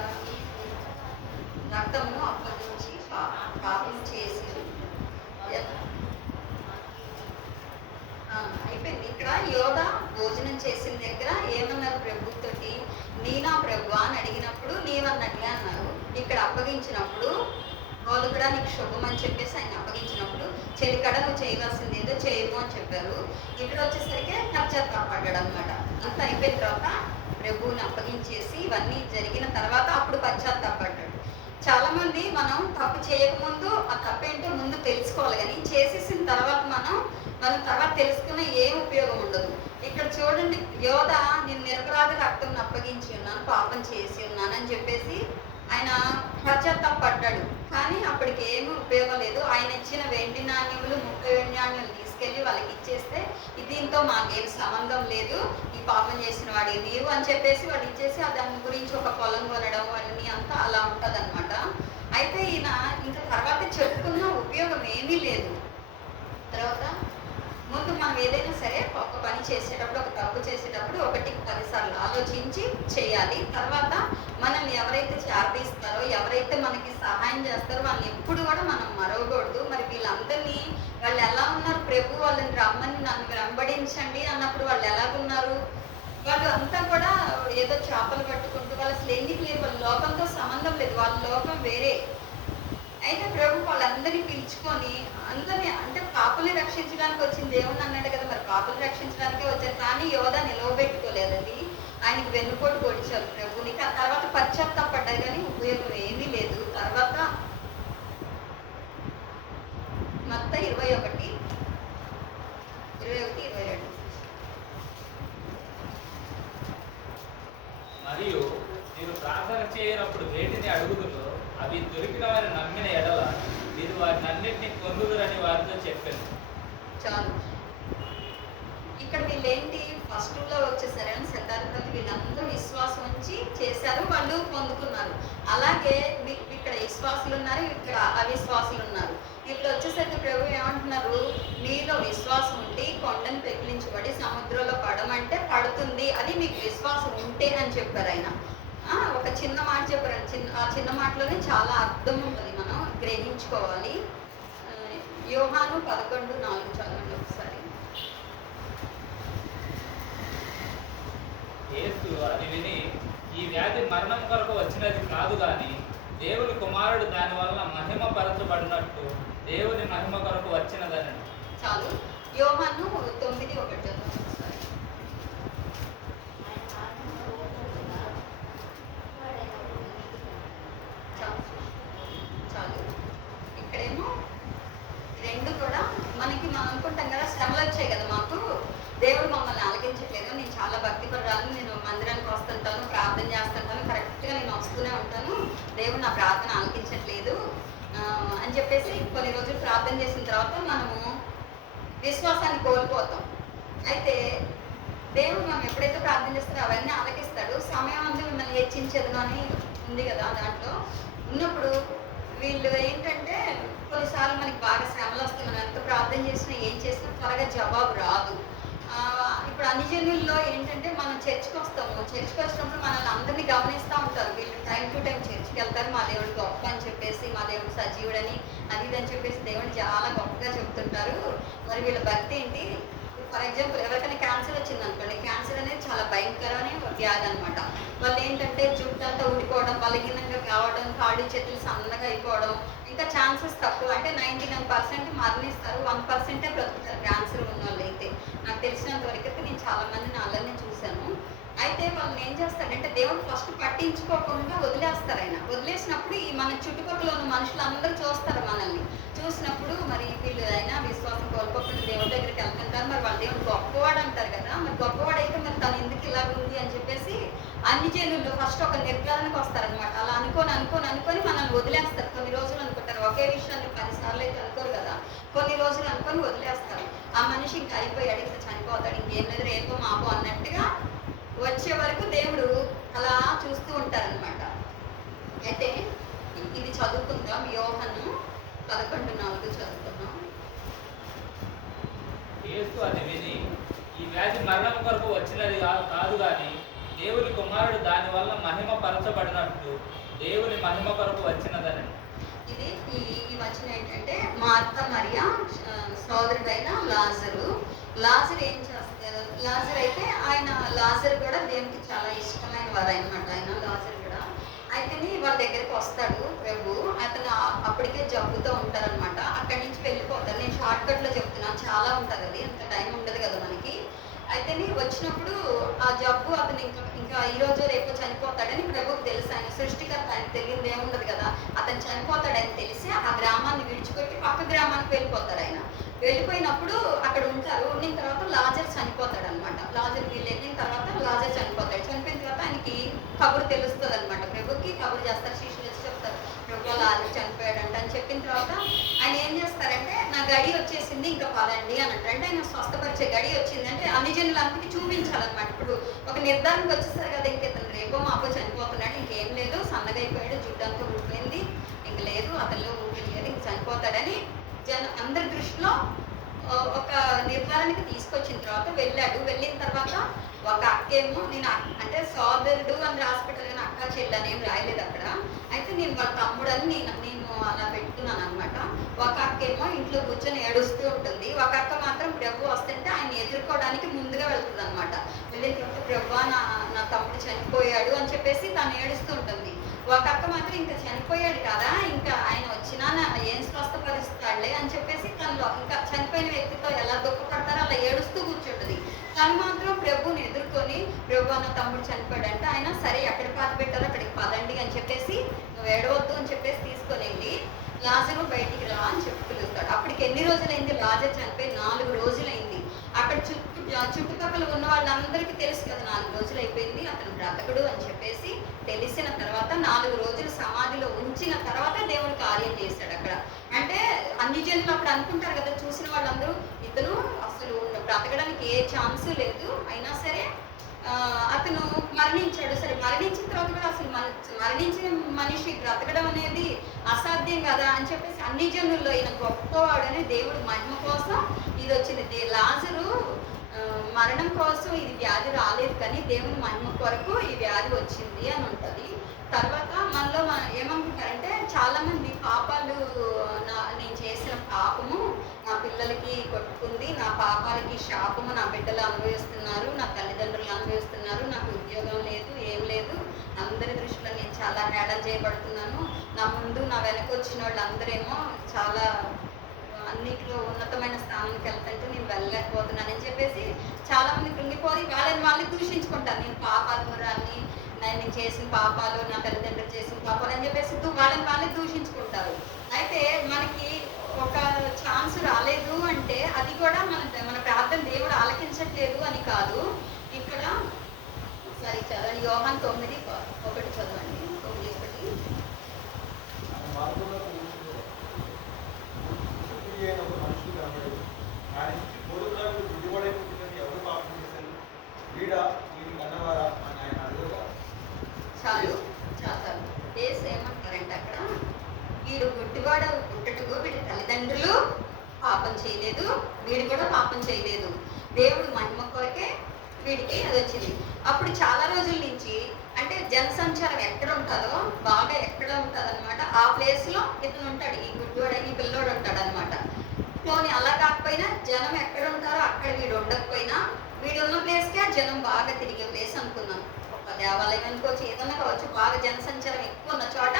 రక్తము అప్పగించి పాపం చేసి అయిపోయింది. ఇక్కడ యోధ భోజనం చేసిన దగ్గర ఏమన్నారు ప్రభుతోటి, నీనా ప్రభు అని అడిగినప్పుడు నీవన్నట్లే అన్నారు. ఇక్కడ అప్పగించినప్పుడు వాళ్ళు కూడా నీకు శుభం అని చెప్పేసి ఆయన అప్పగించినప్పుడు చెలికడ నువ్వు చేయవలసింది ఏదో చేయము అని చెప్పారు. ఇక్కడ వచ్చేసరికి పశ్చాత్తాపడ్డాడు అనమాట. అంతా అయిపోయిన తర్వాత ప్రభువుని అప్పగించేసి ఇవన్నీ జరిగిన తర్వాత అప్పుడు పశ్చాత్తాపడ్డాడు. చాలా మంది మనం తప్పు చేయకముందు ఆ తప్పేంటో ముందు తెలుసుకోవాలి, కానీ చేసేసిన తర్వాత మనం తర్వాత తెలుసుకున్న ఏం ఉపయోగం ఉండదు. ఇక్కడ చూడండి, యోధ నేను నిరపరాధి రక్తం అప్పగించి ఉన్నాను, పాపం చేసి ఉన్నాను అని చెప్పేసి ఆయన పశ్చాత్తాపడ్డాడు. కానీ అప్పటికి ఏమీ ఉపయోగం లేదు. ఆయన ఇచ్చిన వెండి నాణ్యములు 30 వెండి నాణ్యాలు తీసుకెళ్ళి వాళ్ళకి ఇచ్చేస్తే దీంతో మాకేం సంబంధం లేదు, ఈ పాపం చేసిన వాడి నీవు అని చెప్పేసి వాళ్ళు ఇచ్చేసి దాని గురించి ఒక పొలం కొనడం అన్నీ అంతా అలా ఉంటుంది అనమాట. అయితే ఈయన ఇంకా తర్వాత చెప్పుకున్న ఉపయోగం ఏమీ లేదు. తర్వాత ముందు మనం ఏదైనా సరే ఒక పని చేసేటప్పుడు, ఒక తప్పు చేసేటప్పుడు 1కి 10 సార్లు ఆలోచించి చేయాలి. తర్వాత మనల్ని ఎవరైతే చేరదీస్తారో, ఎవరైతే మనకి సహాయం చేస్తారో వాళ్ళని ఎప్పుడు కూడా మనం మరవకూడదు. మరి వీళ్ళందరినీ వాళ్ళు ఎలా ఉన్నారు? ప్రభు వాళ్ళని రమ్మని నన్ను వెంబడించండి అన్నప్పుడు వాళ్ళు ఎలాగున్నారు? వాళ్ళు అంతా కూడా ఏదో చేపలు పట్టుకుంటూ వాళ్ళు అసలు ఎందుకు లేరు, వాళ్ళ లోకంతో సంబంధం లేదు, వాళ్ళ లోకం వేరే. అయితే ప్రభు వాళ్ళందరినీ పిలుచుకొని అందరినీ, అంటే పాపల్ని రక్షించడానికి వచ్చింది దేవుని అన్నాడు కదా, మరి పాపల్ని రక్షించడానికే వచ్చారు. కానీ యోధ నిలవబెట్టుకోలేదు, అది ఆయనకి వెన్నుపోటు పొడిచారు ప్రభునికి. ఆ తర్వాత పశ్చాత్తాపడ్డారు కానీ ఉపయోగం ఏమీ లేదు. తర్వాత మత్తయి 21:22 మరియు మీరు ప్రార్థన చేయనప్పుడు వేటిని అడుగుదురో అవి దొరికిన వారి నమ్మిన ఎడల మీరు వారిని అన్నింటినీ పొందుదురని వారితో చెప్పాను. చాలు. ఇక్కడ వీళ్ళేంటి ఫస్ట్ లో వచ్చేసారని సిద్ధార్థులు వీళ్ళందరూ విశ్వాసం ఉంచి చేశారు, వాళ్ళు పొందుకున్నారు. అలాగే ఇక్కడ విశ్వాసులు ఉన్నారు, ఇక్కడ అవిశ్వాసులు ఉన్నారు. ఇక్కడ వచ్చేసరికి ప్రభు ఏమంటున్నారు? మీలో విశ్వాసం ఉంటే కొండను పెకిలించబడి సముద్రంలో పడమంటే పడుతుంది, అది మీకు విశ్వాసం ఉంటే అని చెప్పారు ఆయన. ఒక చిన్న మాట చెప్పారు, ఆ చిన్న మాటలోనే చాలా అర్థం ఉంటుంది, మనం గ్రహించుకోవాలి. యోహాను 11:4 చదవండి ఒకసారి. యేసు అది విని, ఈ వ్యాధి మరణం కొరకు వచ్చినది కాదు గాని దేవుని కుమారుడు దాని వలన మహిమ పరచబడినట్టు దేవుని మహిమ కొరకు వచ్చినదని. చాలు. యోహాను 9:1 చదవండి ఒకసారి. చాలు. ఇక్కడేమో రెండు కూడా మనకి, మనం అనుకుంటాం కదా శ్రమలు వచ్చాయి కదా మాకు, దేవుడు మమ్మల్ని ఆలకించట్లేదు, నేను చాలా భక్తి పడ్డాను, నేను మందిరానికి వస్తుంటాను, ప్రార్థన చేస్తుంటాను, కరెక్ట్గా నేను వస్తూనే ఉంటాను, దేవుడు నా ప్రార్థన ఆలకించట్లేదు అని చెప్పేసి కొన్ని రోజులు ప్రార్థన చేసిన తర్వాత మనము విశ్వాసాన్ని కోల్పోతాం. అయితే దేవుడు మనం ఎప్పుడైతే ప్రార్థన చేస్తారో అవన్నీ ఆలకిస్తాడు. సమయం అంతా మిమ్మల్ని హెచ్చించదు అని ఉంది కదా, దాంట్లో ఉన్నప్పుడు వీళ్ళు ఏంటంటే కొన్నిసార్లు మనకి బాగా శ్రమలు వస్తాయి, మనం ఎంత ప్రార్థన చేసినా ఏం చేసినా త్వరగా జవాబు రాదు. ఇప్పుడు అన్ని జనుల్లో ఏంటంటే మనం చర్చ్కి వస్తాము, చర్చ్కి వచ్చినప్పుడు మనల్ని అందరినీ గమనిస్తూ ఉంటారు. వీళ్ళు టైం టు టైం చర్చ్కి వెళ్తారు, మా దేవుడు గొప్ప అని చెప్పేసి, మా దేవుడు సజీవుడని అది ఇది అని చెప్పేసి దేవుడిని చాలా గొప్పగా చెప్తుంటారు. మరి వీళ్ళ భక్తి ఏంటి? ఫర్ ఎగ్జాంపుల్ ఎవరికైనా క్యాన్సర్ వచ్చింది అనుకోండి, క్యాన్సర్ అనేది చాలా భయంకరమైన వ్యాధి అనమాట. వాళ్ళు ఏంటంటే జుట్టు అంతా ఊడిపోవడం, బలహీనంగా కావడం, కాళ్ళు చేతులు సన్నగా అయిపోవడం, ఇంకా ఛాన్సెస్ తక్కువ. అంటే 99% మరణిస్తారు, 1% బ్రతుకుతారు క్యాన్సర్ ఉన్న వాళ్ళు. అయితే నాకు తెలిసినంత వరకు అయితే నేను చాలా మందిని అలానే చూశాను. అయితే వాళ్ళని ఏం చేస్తాడంటే దేవుడు ఫస్ట్ పట్టించుకోకుండా వదిలేస్తారు. ఆయన వదిలేసినప్పుడు ఈ మన చుట్టుపక్కల ఉన్న మనుషులందరూ చూస్తారు మనల్ని. చూసినప్పుడు మరి వీళ్ళు అయినా విశ్వాసం కోల్పోకుండా దేవుడి దగ్గరికి వెళ్తుంటారు. మరి వాళ్ళ దేవుడు గొప్పవాడు అంటారు కదా, మరి గొప్పవాడు అయితే మరి తను ఎందుకు ఇలా ఉంది అని చెప్పేసి అన్ని జనులు ఫస్ట్ ఒక నిర్ధారణకు వస్తారనమాట. అలా అనుకొని మనల్ని వదిలేస్తారు. కొన్ని రోజులు అనుకుంటారు, ఒకే విషయాన్ని 10 సార్లు అయితే అనుకోరు కదా, కొన్ని రోజులు అనుకొని వదిలేస్తారు. ఆ మనిషి ఇంకా అయిపోయాడు, ఇంకా చనిపోతాడు, ఇంకేం లేదు, రేపు మాపు అన్నట్టుగా వచ్చే వరకు దేవుడు అలా చూస్తూ ఉంటారనమాట. అయితే ఇది చదువుకుందాం. యోహాను 11:4 చదువుకుందాం. యేసు అది విని, ఈ వ్యాధి మరణం కొరకు వచ్చినది కాదు గాని దేవుని కుమారుడు దాని వల్ల మహిమ పరచబడినట్టు దేవుని మహిమ కొరకు వచ్చినదని. ఇది ఈ వచనం ఏంటంటే మార్త మరియా సోదరుడైన లాజరు ఏం చేస్తారు? లాజర్ అయితే లాజర్ కూడా దేవునికి చాలా ఇష్టమైన వారు అనమాట. ఆయన లాజర్ కూడా అయితే వాళ్ళ దగ్గరికి వస్తాడు ప్రభు. అతను అప్పటికే జబ్బుతో ఉంటారనమాట. అక్కడి నుంచి వెళ్ళిపోతారు. నేను షార్ట్ కట్ లో చెప్తున్నాను, చాలా ఉంటుంది, అది అంత టైం ఉండదు కదా మనకి. అయితే వచ్చినప్పుడు ఆ జబ్బు అతను ఇంకా ఈ రోజు రేపు చనిపోతాడని ప్రభుకి తెలుసు. ఆయన సృష్టికర్త, ఆయన తెలియదు ఏముండదు కదా. అతను చనిపోతాడని తెలిసి ఆ గ్రామాన్ని విడిచిపెట్టి పక్క గ్రామానికి వెళ్ళిపోతారు. ఆయన వెళ్ళిపోయినప్పుడు అక్కడ ఉంటారు. ఉండిన తర్వాత లాజర్ చనిపోతాడు అనమాట. లాజర్ వీళ్ళు వెళ్ళిన తర్వాత లాజర్ చనిపోతాడు. చనిపోయిన తర్వాత ఆయనకి కబురు తెలుస్తుంది అనమాట. ప్రభుకి కబురు చేస్తారు, శిష్యులు వచ్చి చెప్తారు ప్రభు లాజర్ చనిపోయాడంట అని చెప్పిన తర్వాత ఆయన ఏం చేస్తారంటే నా గడి వచ్చేసింది ఇంకా పదండి అని అంటారు. అంటే ఆయన స్వస్థపరిచే గడి వచ్చింది అంటే అన్ని జనులందరికీ చూపించాలన్నమాట. ఇప్పుడు ఒక నిర్ధారణకు వచ్చేసారు కదా, ఇంకెతను రేపో మాపో చనిపోతున్నాడు, ఇంకేం లేదు, సన్నగా అయిపోయాడు, జుట్టు అంతా ఊడిపోయింది, ఇంక లేదు, అతనిలో ఊపిరి లేదు, ఇంక చనిపోతాడని అందరి దృష్టిలో ఒక నిర్ధారణకి తీసుకొచ్చిన తర్వాత వెళ్ళాడు. వెళ్ళిన తర్వాత ఒక అక్కేమో నేను అంటే సోదరుడు అని హాస్పిటల్ కానీ అక్క చెల్లని ఏం రాయలేదు అక్కడ. అయితే నేను వాళ్ళ తమ్ముడని నేను అలా పెట్టుకున్నాను అనమాట. ఒక అక్కేమో ఇంట్లో కూర్చొని ఏడుస్తూ ఉంటుంది. ఒక అక్క మాత్రం ప్రభు వస్తుంటే ఆయన ఎదుర్కోవడానికి ముందుగా వెళ్తుంది అనమాట. వెళ్ళిన తర్వాత ప్రభు నా తమ్ముడు చనిపోయాడు అని చెప్పేసి తను ఏడుస్తూ ఉంటుంది. ఒక అక్క మాత్రం ఇంకా చనిపోయాడు కదా, ఇంకా ఆయన వచ్చినా ఏం స్వస్థపరుస్తాడులే అని చెప్పేసి తనలో ఇంకా చనిపోయిన వ్యక్తితో ఎలా దుఃఖపడతారో అలా ఏడుస్తూ కూర్చుంటుంది. తను మాత్రం ప్రభుని ఎదుర్కొని ప్రభు నా తమ్ముడు చనిపోయాడంటే ఆయన సరే ఎక్కడ పాత పెట్టారో అక్కడికి పదండి అని చెప్పేసి నువ్వు ఏడవద్దు అని చెప్పేసి తీసుకొని వెళ్ళి లాజరు బయటికి రా అని చెప్పి పిలుస్తాడు. అప్పటికి ఎన్ని రోజులైంది? లాజర్ చనిపోయి 4 రోజులైంది. అక్కడ చుట్టుపక్కల ఉన్న వాళ్ళందరికీ తెలుసు కదా 4 రోజులు అయిపోయింది అతను బ్రతకడు అని చెప్పేసి తెలిసిన తర్వాత 4 రోజులు సమాధిలో ఉంచిన తర్వాత దేవుడు కార్యం చేశాడు అక్కడ. అంటే అన్ని జనులు అప్పుడు అనుకుంటారు కదా, చూసిన వాళ్ళందరూ ఇతను అసలు బ్రతకడానికి ఏ ఛాన్స్ లేదు, అయినా సరే అతను మరణించాడు. సరే మరణించిన తర్వాత కూడా అసలు మరణించిన మనిషి బ్రతకడం అనేది అసాధ్యం కదా అని చెప్పేసి అన్ని జనుల్లో ఈయన గొప్పవాడని దేవుడు మహిమ కోసం ఇది వచ్చింది. లాజరు మరణం కోసం ఇది వ్యాధి రాలేదు, కానీ దేవుని మహిమ కొరకు ఈ వ్యాధి వచ్చింది అని ఉంటుంది. తర్వాత మనలో ఏమనుకుంటారంటే చాలా మంది పాపాలు నేను చేసిన పాపము నా పిల్లలకి కొట్టుకుంది, నా పాపాలకి శాపము నా బిడ్డలు అనుభవిస్తున్నారు, నా తల్లిదండ్రులు అనుభవిస్తున్నారు, నాకు ఉద్యోగం లేదు, ఏం లేదు, అందరి దృష్టిలో నేను చాలా హేళన చేయబడుతున్నాను, నా ముందు నా వెనక వచ్చిన వాళ్ళందరేమో చాలా అన్నిటిలో ఉన్నతమైన స్థానానికి వెళ్తుంటే నేను వెళ్ళలేకపోతున్నానని చెప్పేసి చాలా మంది కృంగిపోయి వాళ్ళని దూషించుకుంటారు. నేను పాపాత్మురాన్ని, నేను చేసిన పాపాలు, నా తల్లిదండ్రులు చేసిన పాపాలు అని చెప్పేసి వాళ్ళని దూషించుకుంటారు. అయితే మనకి ఒక ఛాన్స్ రాలేదు అంటే అది కూడా మన ప్రార్థన దేవుడు ఆలకించట్లేదు అని కాదు. ఇక్కడ సరే చదవండి, యోహాను 9:1 చదవండి. 9:1 చాలు చాలు. ఏసు ఏమంటారంటే అక్కడ వీడు గుడ్డివాడ పుట్టటకు వీడి తల్లిదండ్రులు పాపం చేయలేదు, వీడు కూడా పాపం చేయలేదు, దేవుడు మహిమ కొరకే వీడికి అది వచ్చింది. అప్పుడు చాలా రోజుల నుంచి అంటే జనసంచారం ఎక్కడ ఉంటుందో బాగా ఎక్కడ ఉంటుంది అనమాట, ఆ ప్లేస్లో ఇతను ఉంటాడు, ఈ గుడ్డివాడని ఈ పిల్లోడు ఉంటాడు అనమాట. పోనీ అలా కాకపోయినా జనం ఎక్కడ ఉంటారో అక్కడ వీడు ఉండకపోయినా వీడు ఉన్న ప్లేస్కే జనం బాగా తిరిగే ప్లేస్ అనుకున్నాం. ఒక దేవాలయం అనుకోవచ్చు, ఏదన్నా కావచ్చు, బాగా జనసంచారం ఎక్కువ ఉన్న చోట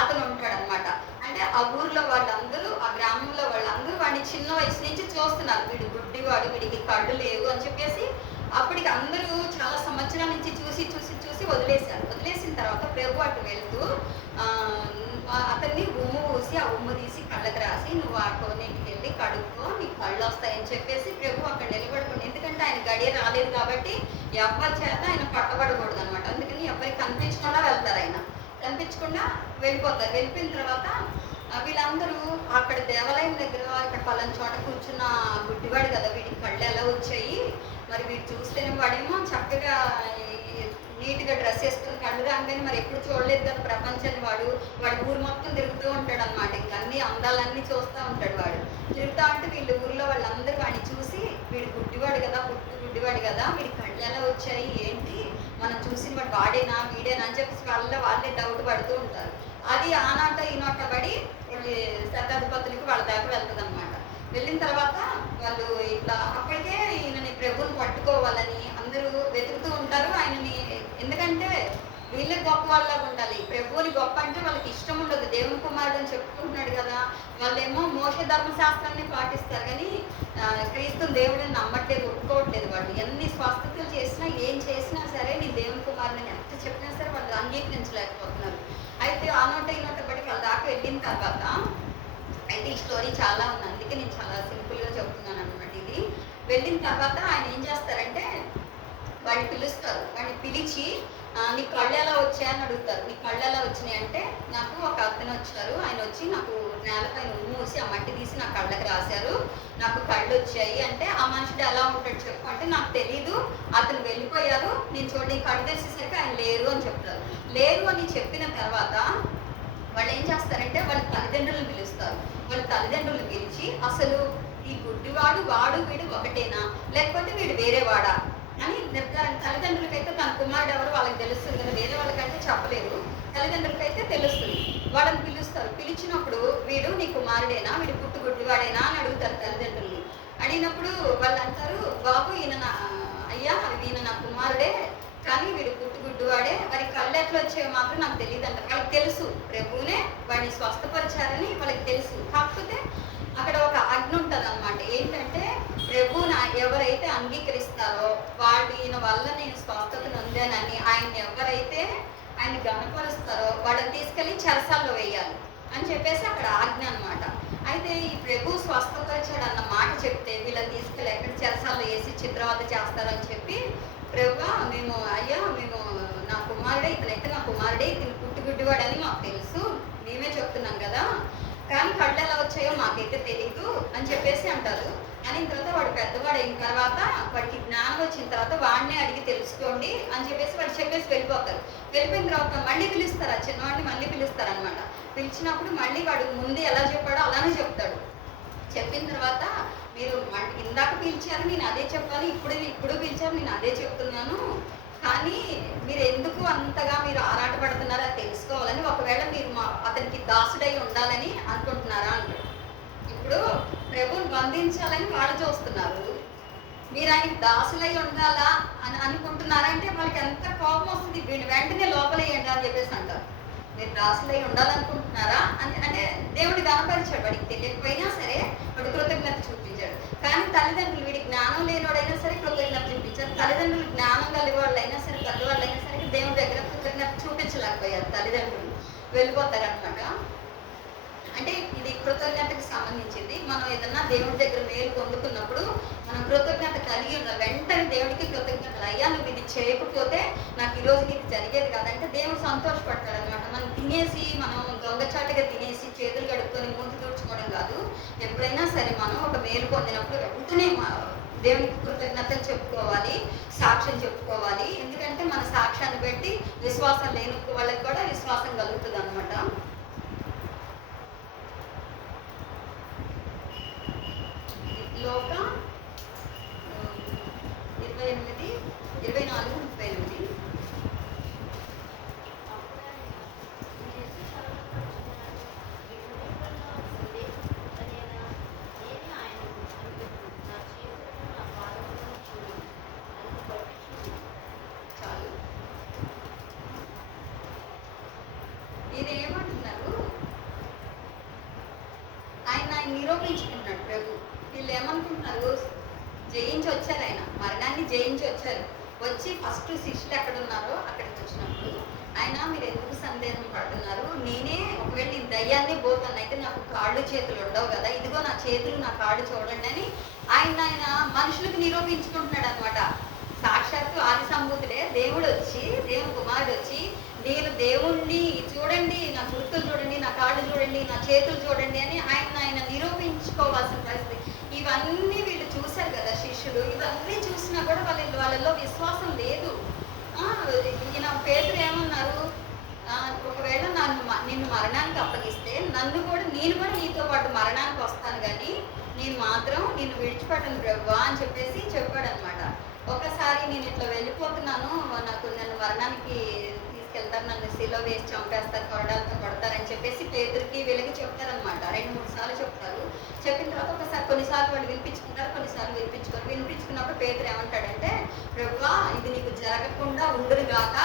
అతను ఉంటాడు అనమాట. అంటే ఆ ఊర్లో వాళ్ళందరూ, ఆ గ్రామంలో వాళ్ళందరూ వాడిని చిన్న వయసు నుంచి చూస్తున్నారు, వీడు గుడ్డివాడు, వీడికి కళ్ళు లేవు అని చెప్పేసి. అప్పటికి అందరూ చాలా సంవత్సరాల నుంచి చూసి చూసి చూసి వదిలేశారు. వదిలేసిన తర్వాత ప్రభు అటు వెళ్తూ అతన్ని ఉమ్ము పూసి ఆ ఉమ్ము తీసి కళ్ళకి రాసి నువ్వు ఆ కోనేటికి వెళ్ళి కడుక్కో, నీకు కళ్ళు వస్తాయని చెప్పేసి ప్రభు అక్కడ నిలబడుకోండి. ఎందుకంటే ఆయన గడియ రాలేదు కాబట్టి ఎవరి చేత ఆయన పట్టబడకూడదు అనమాట. అందుకని ఎవరికి కనిపించకుండా వెళ్తారు, ఆయన కనిపించకుండా వెళ్ళిపోతారు. వెళ్ళిపోయిన తర్వాత వీళ్ళందరూ అక్కడ దేవాలయం దగ్గర ఇక్కడ పలానా చోట కూర్చున్న గుడ్డివాడు కదా, వీడికి కళ్ళు ఎలా వచ్చాయి, మరి వీడు చూస్తేనే వాడేమో చక్కగా నీట్గా డ్రెస్ వేసుకుని కళ్ళు రాగానే మరి ఎప్పుడు చూడలేదు కదా ప్రపంచాన్ని, వాడు ఊరు మొత్తం తిరుగుతూ ఉంటాడు అనమాట. ఇంకా అన్ని అందాలన్నీ చూస్తూ ఉంటాడు వాడు. తిరుగుతూ ఉంటే వీళ్ళు ఊర్లో వాళ్ళందరూ వాడిని చూసి వీడు గుడ్డివాడు కదా, గుడ్డివాడు కదా, వీడి కళ్ళు ఎలా వచ్చాయి ఏంటి, మనం చూసిన వాడు వాడేనా వీడేనా అని చెప్పేసి వాళ్ళే డౌట్ పడుతూ ఉంటారు. అది ఆ నాట ఈ నోట పడి శతాధిపతులకి వాళ్ళ దాకా వెళ్తుంది అనమాట. వెళ్ళిన తర్వాత వాళ్ళు ఇట్లా అప్పటికే ఈయనని ప్రభుని పట్టుకోవాలని అందరూ వెతుకుతూ ఉంటారు ఆయనని. ఎందుకంటే వీళ్ళకి గొప్ప వాళ్ళగా ఉండాలి, ప్రభువుని గొప్ప అంటే వాళ్ళకి ఇష్టం ఉండదు. దేవుని కుమారుడు అని చెప్పుకుంటున్నాడు కదా, వాళ్ళేమో మోషే ధర్మశాస్త్రాన్ని పాటిస్తారు కానీ క్రీస్తుని దేవుడిని నమ్మట్లేదు, ఒప్పుకోవట్లేదు. వాళ్ళు ఎన్ని స్వస్థతలు చేసినా ఏం చేసినా సరే నీ దేవుని కుమారుని ఎంత చెప్పినా సరే వాళ్ళు అంగీకరించలేకపోతున్నారు. అయితే ఆ నోట ఈ నోట బట్టి వాళ్ళ దాకా వెళ్ళిన తర్వాత అయితే ఈ స్టోరీ చాలా ఉంది, అందుకే నేను చాలా సింపుల్గా చెప్తున్నాను అనమాట. ఇది వెళ్ళిన తర్వాత ఆయన ఏం చేస్తారంటే వాడిని పిలుస్తారు. వాడిని పిలిచి నీ కళ్ళు ఎలా వచ్చాయని అడుగుతారు. నీ కళ్ళు ఎలా వచ్చినాయి అంటే, నాకు ఒక అతను వచ్చారు, ఆయన వచ్చి నాకు నేలపైన మూసి ఆ మట్టి తీసి నా కళ్ళకి రాశారు, నాకు కళ్ళు వచ్చాయి అంటే. ఆ మనుషుడు ఎలా ఉంటాడు చెప్పు అంటే, నాకు తెలీదు, అతను వెళ్ళిపోయారు, నేను చూడండి కళ్ళు తెచ్చేసరికి ఆయన లేరు అని చెప్తారు. లేరు అని చెప్పిన తర్వాత వాళ్ళు ఏం చేస్తారంటే వాళ్ళ తల్లిదండ్రులను పిలుస్తారు. వాళ్ళ తల్లిదండ్రులను పిలిచి అసలు ఈ గుడ్డివాడు వాడు వీడు ఒకటేనా, లేకపోతే వీడు వేరే వాడా అని నిర్ధారణ. తల్లిదండ్రులకైతే తన కుమారుడు ఎవరు వాళ్ళకి తెలుస్తుంది కదా, వేరే వాళ్ళకంటే చెప్పలేరు, తల్లిదండ్రులకైతే తెలుస్తుంది. వాళ్ళని పిలుస్తారు. పిలిచినప్పుడు వీడు నీ కుమారుడేనా, వీడు పుట్టు గుడ్డివాడేనా అని అడుగుతారు తల్లిదండ్రుల్ని. అడిగినప్పుడు వాళ్ళు అంటారు, బాబు అయ్యా ఈయన నా కుమారుడే, కానీ వీడు పుట్టుగుడ్డువాడే, వారి కళ్ళు ఎట్లా వచ్చాయో మాత్రం నాకు తెలియదు అంటారు. వాళ్ళకి తెలుసు ప్రభువునే వాడిని స్వస్థపరిచారని వాళ్ళకి తెలుసు. కాకపోతే అక్కడ ఒక ఆజ్ఞ ఉంటుంది అనమాట. ఏంటంటే ప్రభువుని ఎవరైతే అంగీకరిస్తారో వాళ్ళు ఈయన వల్ల నేను స్వస్థత నొందానని ఆయన గణపరుస్తారో వాళ్ళని తీసుకెళ్ళి చెరసాల్లో వేయాలి అని చెప్పేసి అక్కడ ఆజ్ఞ అనమాట. అయితే ఈ ప్రభు స్వస్థపరిచాడు అన్న మాట చెప్తే వీళ్ళని తీసుకెళ్ళి ఎక్కడ చెరసాల్లో వేసి చిత్రవద చేస్తారని చెప్పి, ప్రభు మేము నా కుమారుడే, ఇతనైతే నా కుమారుడే, ఇతను పుట్టుగుడ్డివాడని మాకు తెలుసు, మేమే చెప్తున్నాం కదా, కానీ కళ్ళు ఎలా వచ్చాయో మాకైతే తెలియదు అని చెప్పేసి అంటారు. అయిన తర్వాత వాడు పెద్దవాడు అయిన తర్వాత వాడికి జ్ఞానం వచ్చిన తర్వాత వాడినే అడిగి తెలుసుకోండి అని చెప్పేసి వాడు చెప్పేసి వెళ్ళిపోతారు. వెళ్ళిపోయిన తర్వాత మళ్ళీ పిలుస్తారు, ఆ చిన్నవాడిని మళ్ళీ పిలుస్తారు అనమాట. పిలిచినప్పుడు మళ్ళీ వాడు ముందు ఎలా చెప్పాడో అలానే చెప్తాడు. చెప్పిన తర్వాత మీరు ఇందాక పిలిచారు నేను అదే చెప్పాలి, ఇప్పుడు పిలిచారు నేను అదే చెప్తున్నాను, కానీ మీరు ఎందుకు అంతగా మీరు ఆరాటపడుతున్నారో అది తెలుసుకోవాలని, ఒకవేళ మీరు అతనికి దాసుడై ఉండాలని అనుకుంటున్నారా అంటాడు. ఇప్పుడు ప్రభుని బంధించాలని వాళ్ళు చూస్తున్నారు, మీరు ఆయనకి దాసులై ఉండాలా అని అనుకుంటున్నారంటే వాళ్ళకి ఎంత కోపం వస్తుంది, వీడిని వెంటనే లోపలేయండి అని చెప్పేసి అంటారు. మీరు దాసులై ఉండాలనుకుంటున్నారా అని అంటే దేవుడు కనపరిచాడు, వాడికి తెలియకపోయినా సరే వాడు కృతజ్ఞత చూపించాడు. కానీ తల్లిదండ్రులు వీడి జ్ఞానం లేనివాడైనా సరే కృతజ్ఞత చూపించారు. తల్లిదండ్రులు జ్ఞానం కలిగి వాళ్ళైనా సరే పెద్దవాళ్ళైనా సరే దేవుడి దగ్గర కృతజ్ఞత చూపించలేకపోయారు. తల్లిదండ్రులు వెళ్ళిపోతారు అనమాట. అంటే ఇది కృతజ్ఞతకి సంబంధించింది. మనం ఏదన్నా దేవుడి దగ్గర మేలు పొందుకున్నప్పుడు మనం కృతజ్ఞత కలిగి ఉండాలి. వెంటనే దేవుడికి కృతజ్ఞతలు, అయ్యా నువ్వు ఇది చేయకపోతే నాకు ఈ రోజుకి ఇది జరిగేది కాదంటే దేవుడు సంతోషపడతాడు అనమాట. మనం తినేసి మనం దొంగచాటుగా తినేసి చేతులు కడుక్కొని ముందు తుడుచుకోవడం కాదు. ఎప్పుడైనా సరే మనం ఒక మేలు పొందినప్పుడు వెంటనే దేవునికి కృతజ్ఞతలు చెప్పుకోవాలి, సాక్ష్యం చెప్పుకోవాలి. ఎందుకంటే మన సాక్ష్యాన్ని బట్టి విశ్వాసం లేని వాళ్ళకి కూడా విశ్వాసం కలుగుతుంది అనమాట. లోక 28, 24, 38. చాలు. ఈయన ఏమంటున్నారు, ఆయన నిరూపించుకుంటున్నాడు ప్రభు. వీళ్ళు ఏమనుకుంటున్నారు, జయించి వచ్చారు, ఆయన మరణాన్ని జయించి వచ్చారు. వచ్చి ఫస్ట్ శిష్యులు ఎక్కడ ఉన్నారో అక్కడికి వచ్చినప్పుడు ఆయన మీరు ఎందుకు సందేహం పడుతున్నారు, నేనే ఒకవేళ నేను దయ్యాన్ని పోతాను అయితే నాకు కాళ్ళు చేతులు ఉండవు కదా, ఇదిగో నా చేతులు నా కాళ్ళు చూడండి అని ఆయన మనుషులకు నిరూపించుకుంటున్నాడు అనమాట. సాక్షాత్తు ఆది సంభూతుడే దేవుడు వచ్చి, దేవుని కుమారుడు వచ్చి, నేను దేవుణ్ణి చూడండి, నా గుర్తులు చూడండి, నా కాళ్ళు చూడండి, నా చేతులు చూడండి అని ఆయన నిరూపించుకోవాల్సిన పరిస్థితి. ఇవన్నీ వీళ్ళు చూశారు కదా శిష్యులు, ఇవన్నీ చూసినా కూడా వాళ్ళలో విశ్వాసం లేదు. ఈయన పేతురు ఏమన్నారు, ఒకవేళ నిన్ను మరణానికి అప్పగిస్తే నేను కూడా నీతో పాటు మరణానికి వస్తాను, కానీ నేను మాత్రం నిన్ను విడిచిపెట్టను ప్రభువా అని చెప్పేసి చెప్పాడు అనమాట. ఒకసారి నేను ఇట్లా వెళ్ళిపోతున్నాను, నన్ను మరణానికి తీసుకెళ్తారు, నన్ను శిలో వేసి చంపేస్తారు, కొరడాలతో కొడతారని చెప్పేసి పేతురికి వీళ్ళకి చెప్తారనమాట. 2-3 సార్లు చెప్తారు. చెప్పిన తర్వాత ఒకసారి కొన్నిసార్లు వాళ్ళు వినిపించుకుంటారు, కొన్నిసార్లు వినిపించుకోరు. వినిపించుకున్నప్పుడు పేతురు ఏమంటాడంటే, ప్రభువా ఇది నీకు జరగకుండా ఉండును గాక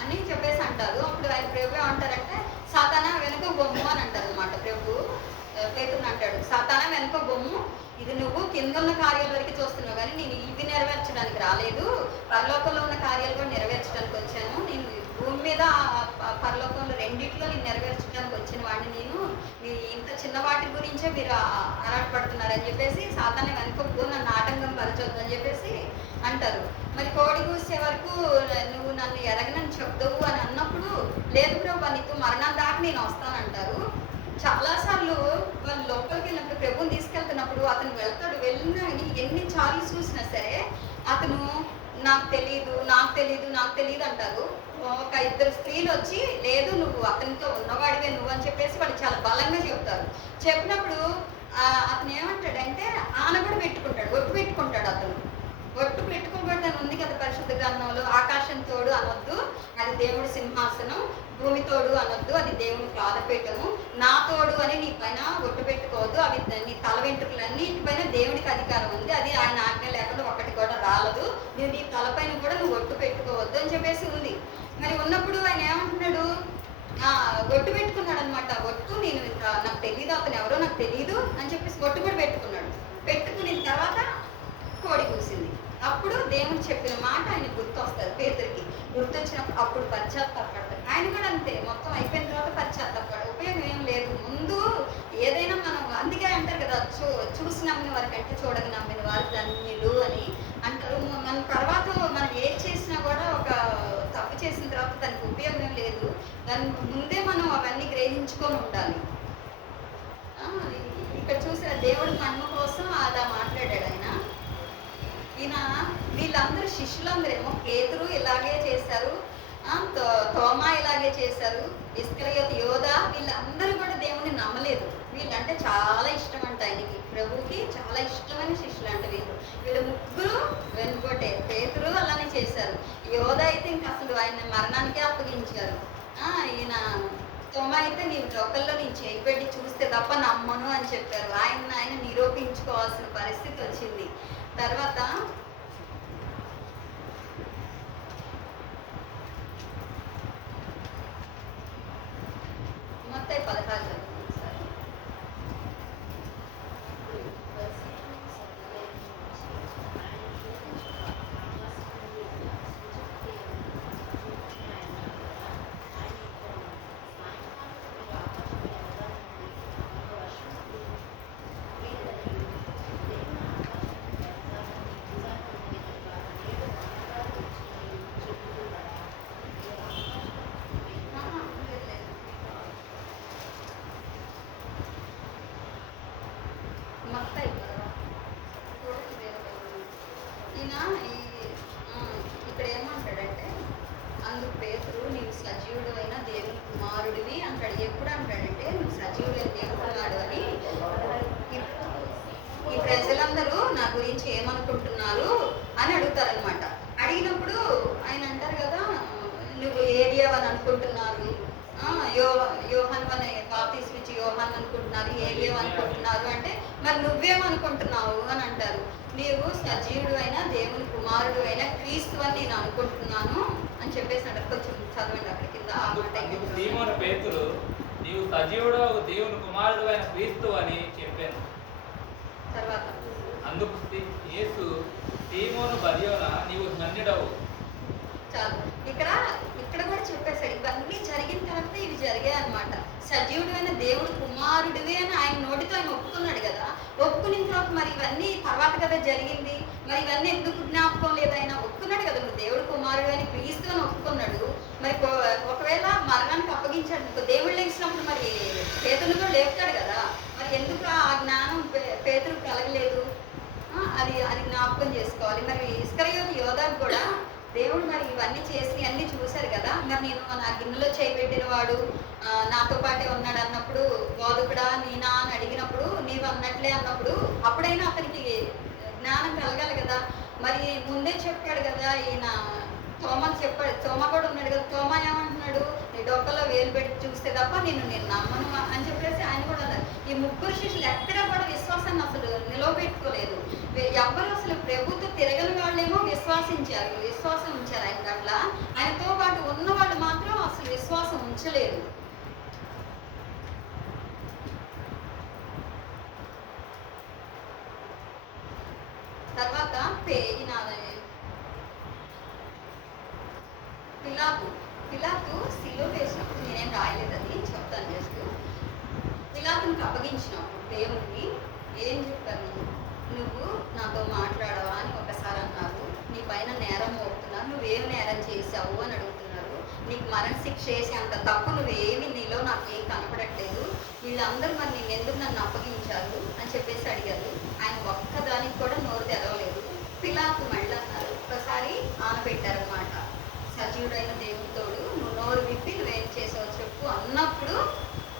అని చెప్పేసి అంటారు. అప్పుడు ఆయన ప్రభు ఏమంటారంటే, సాతానా వెనుక బొమ్ము అని అంటారు అనమాట. ప్రభు పేతురుని అంటాడు, సాతానా వెనుక బొమ్ము, ఇది నువ్వు కింద ఉన్న కార్యాల వరకు చూస్తున్నావు, కానీ నేను ఇవి నెరవేర్చడానికి రాలేదు, పరలోకంలో ఉన్న కార్యాలు కూడా నెరవేర్చడానికి వచ్చాను. నేను భూమి మీద పరలోకంలో రెండిట్లో నేను నెరవేర్చడానికి వచ్చిన వాడిని, ఇంత చిన్న వాటి గురించే మీరు ఆరాటపడుతున్నారని చెప్పేసి సాతాన్ని వెనుక నన్ను ఆటంకం పరచొద్దు అని చెప్పేసి అంటారు. మరి కోడి కూసే వరకు నువ్వు నన్ను ఎరగనని చెప్తావు అని అన్నప్పుడు, లేదు ప్రభు నీకు మరణం దాకా నేను వస్తానంటారు. చాలాసార్లు వాళ్ళు లోపలికి వెళ్ళినప్పుడు ప్రభుని తీసుకెళ్తున్నప్పుడు అతను వెళ్తాడు, వెళ్ళిన ఎన్ని చార్లు చూసినా సరే అతను నాకు తెలీదు నాకు తెలీదు నాకు తెలీదు అంటారు. ఒక ఇద్దరు స్త్రీలు వచ్చి లేదు నువ్వు అతనితో ఉన్నవాడివే నువ్వు అని చెప్పేసి వాళ్ళు చాలా బలంగా చెప్తారు. చెప్పినప్పుడు అతను ఏమంటాడంటే ఆన కూడా పెట్టుకుంటాడు, ఒట్టు పెట్టుకుంటాడు. అతను ఒట్టు పెట్టుకోబడ్డాను ఉంది కదా పరిశుద్ధ గ్రంథంలో, ఆకాశం తోడు అనొద్దు అది దేవుడి సింహాసనం, భూమి తోడు అనొద్దు అది దేవుని పాదపీఠము, నా తోడు అని నీ పైన ఒట్టు పెట్టుకోవద్దు, అవి నీ తల వెంట్రుకలన్నిటిపైన దేవుడికి అధికారం ఉంది, అది ఆయన ఆజ్ఞ లేకుండా ఒకటి కూడా రాలదు, నువ్వు నీ తలపైన కూడా నువ్వు ఒట్టు పెట్టుకోవద్దు అని చెప్పేసి ఉంది. మరి ఉన్నప్పుడు ఆయన ఏమంటున్నాడు, ఒట్టు పెట్టుకున్నాడు అనమాట. ఒట్టు నేను నాకు తెలీదు అతను ఎవరో నాకు తెలీదు అని చెప్పేసి ఒట్టు కూడా పెట్టుకున్నాడు. పెట్టుకున్న తర్వాత కోడి కూసింది. అప్పుడు దేవుడు చెప్పిన మాట ఆయన గుర్తొస్తుంది. పేతురికి గుర్తొచ్చినప్పుడు అప్పుడు పశ్చాత్తాపడతాడు. ఆయన కూడా అంతే, మొత్తం అయిపోయిన తర్వాత పశ్చాత్తాపడు. ఉపయోగం ఏం లేదు. ముందు ఏదైనా మనం అందుకే అంటారు కదా, చూసి నమ్మిన వారికి అంటే చూడక నమ్మిన వారు ధన్యులు అని అంటారు. మన తర్వాత మనం ఏది చేసినా కూడా ఒక తప్పు చేసిన తర్వాత దానికి ఉపయోగం లేదు. దాని ముందే మనం అవన్నీ గ్రహించుకొని ఉండాలి. ఇక్కడ చూసిన దేవుడి మహిమ కోసం అలా మాట్లాడాడు ఆయన. ఈయన వీళ్ళందరూ శిష్యులందరేమో పేతురు ఇలాగే చేశారు, తోమా ఇలాగే చేశారు, ఇస్కరియోతు యోధా వీళ్ళందరూ కూడా దేవుని నమ్మలేదు. వీళ్ళంటే చాలా ఇష్టం అంట ఆయనకి, ప్రభువుకి చాలా ఇష్టమైన శిష్యులు అంట వీళ్ళు ముగ్గురు వెనుకోటే. పేతురు అలానే చేశారు. యోధా అయితే ఇంక అసలు ఆయన మరణానికే అప్పగించారు. ఈయన తోమా అయితే నీ లోకల్లో నేను చేయబెట్టి చూస్తే తప్ప నమ్మను అని చెప్పారు. ఆయన నిరూపించుకోవాల్సిన పరిస్థితి వచ్చింది. తర్వాత మత్తయి 16 ఇక్కడ ఏమంటాడంటే, అందుకు పేతురు నీవు సజీవుడు అయిన దేవుని కుమారుడివి అంటాడు. ఎప్పుడు అంటాడంటే నువ్వు సజీవుడైన దేవుని కుమారుడు అని. ఈ ప్రజలందరూ నా గురించి ఏమనుకుంటున్నారు అని అడుగుతారనమాట. అడిగినప్పుడు ఆయన అంటారు కదా, నువ్వు ఏలియా అని అనుకుంటున్నారు, యోహాన్ అని బాప్తిస్మా ఇచ్చి యోహాన్ అనుకుంటున్నారు, ఏలియా అనుకుంటున్నారు అంటే మరి నువ్వేమనుకుంటున్నావు అని అంటారు. నీవు సజీవుడు అయిన దేవుని కుమారుడు అయిన క్రీస్తు అని నేను అనుకుంటున్నాను అని చెప్పేసి అంటారు. కొంచెం చదవండి అక్కడ కింద ఆ మాట. సీమోను పేతురు నీవు సజీవుడు దేవుని కుమారుడు అయిన క్రీస్తు అని చెప్పాను. తర్వాత అందుకు యేసు సీమోను బర్యోనా నీవు ధన్యుడవు. చాలు. ఇక్కడ కూడా చెప్పేశాడు. ఇవన్నీ జరిగిన తర్వాత ఇవి జరిగాయి అనమాట. సజీవుడు అయిన దేవుడు కుమారుడివి అని ఆయన నోటితో ఆయన ఒప్పుకున్నాడు కదా. ఒప్పుకున్న తర్వాత మరి ఇవన్నీ తర్వాత కదా జరిగింది, మరి ఇవన్నీ ఎందుకు జ్ఞాపకం లేదు? ఆయన ఒప్పుకున్నాడు కదా, నువ్వు దేవుడు కుమారుడు అని క్రీస్తు అని ఒప్పుకున్నాడు. మరి ఒకవేళ మరణానికి అప్పగించాడు, దేవుడు లేచినప్పుడు మరి పేతురుని కూడా లేపుతాడు కదా, మరి ఎందుకు ఆ జ్ఞానం పేతురుకు కలగలేదు? అది జ్ఞాపకం చేసుకోవాలి. మరి ఇస్కరియోతు యోధాకు కూడా దేవుడు మరి ఇవన్నీ చేసి అన్నీ చూశారు కదా, మరి నేను నా గిన్నెలో చేయబెట్టిన వాడు నాతో పాటే ఉన్నాడు అన్నప్పుడు, బోధకుడా నేనా అని అడిగినప్పుడు నీవు అన్నట్లే అన్నప్పుడు అప్పుడైనా అతనికి జ్ఞానం కలగాలి కదా. మరి ముందే చెప్పాడు కదా ఈయన, తోమకు చెప్పాడు, తోమ కూడా ఉన్నాడు కదా. తోమ ఏమంటున్నాడు, నీ డొక్కలో వేలు పెట్టి చూస్తే తప్ప నేను నమ్మను అని చెప్పేసి ఆయన కూడా అన్నారు. ఈ ముగ్గురు శిష్యులు ఎక్కడా కూడా విశ్వాసాన్ని అసలు నిలవబెట్టుకోలేదు. ఎవరు అసలు ప్రభుత్వ తిరగని వాళ్ళేమో విశ్వాసం ఉంచారు ఆయన పట్ల. ఆయనతో పాటు ఉన్న వాళ్ళు మాత్రం అసలు విశ్వాసం ఉంచలేదు. తర్వాత పిలాతు శిలువ వేసినప్పుడు, నేనేం రాయలేదు అది చెప్తాను చేస్తూ, పిలాతునికి అప్పగించినప్పుడు దేవుడిని ఏం చెప్పాను, నువ్వు నాతో మాట్లాడవా అని ఒకసారి అన్నారు. నీ పైన నేరం మోపుతున్నారు, నువ్వేం నేరం చేశావు అని అడుగుతున్నారు. నీకు మరణశిక్ష వేసి అంత తప్పు నువ్వేమి నీలో నాకేం కనపడట్లేదు, వీళ్ళందరూ మరి నేను ఎందుకు నన్ను అప్పగించారు అని చెప్పేసి అడిగారు. ఆయన ఒక్కదానికి కూడా నోరు తెరవలేదు. పిలాతు మళ్ళీ అన్నారు, ఒక్కసారి సజీవుడైన దేవుడి తోడు, నువ్వు నోరు విప్పి నువ్వేం చేసావు చెప్పు అన్నప్పుడు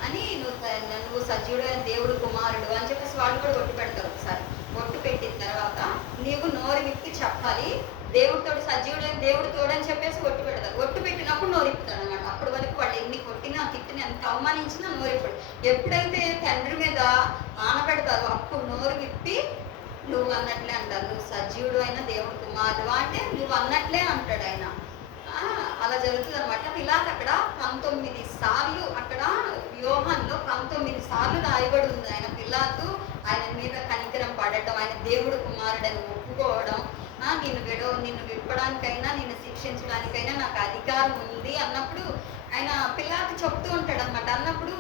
అని నువ్వు సజీవుడైన దేవుడు కుమారుడు అని చెప్పేసి వాళ్ళు కూడా ఒట్టు పెడతారు. ఒకసారి ఒట్టు పెట్టిన తర్వాత నీవు నోరు విప్పి చెప్పాలి, దేవుడితోడు సజీవుడైన దేవుడు తోడు అని చెప్పేసి ఒట్టు పెడతారు. ఒట్టు పెట్టినప్పుడు నోరు ఇప్పుతాడు అనమాట. అప్పటి వరకు వాళ్ళు ఎన్ని కొట్టినా తిట్టినా ఎంత అవమానించినా నోరు ఇప్పుడు. ఎప్పుడైతే తండ్రి మీద ఆనపెడతారో అప్పుడు నోరు విప్పి నువ్వు అన్నట్లే అంటారు, నువ్వు సజీవుడు అయిన దేవుడు కుమారుడు అంటే నువ్వు అన్నట్లే అంటాడు ఆయన. అలా జరుగుతుంది అనమాట. పిలాతు అక్కడ 19 సార్లు, అక్కడ యోహానులో 19 సార్లు రాయబడి ఉంది. ఆయన పిలాతు ఆయన మీద కనికరం పడటం, ఆయన దేవుడు కుమారుడని ఒప్పుకోవడం, నిన్ను విప్పడానికైనా నిన్ను శిక్షించడానికైనా నాకు అధికారం ఉంది అన్నప్పుడు ఆయన పిలాతు చెప్తూ ఉంటాడు అనమాట. అన్నప్పుడు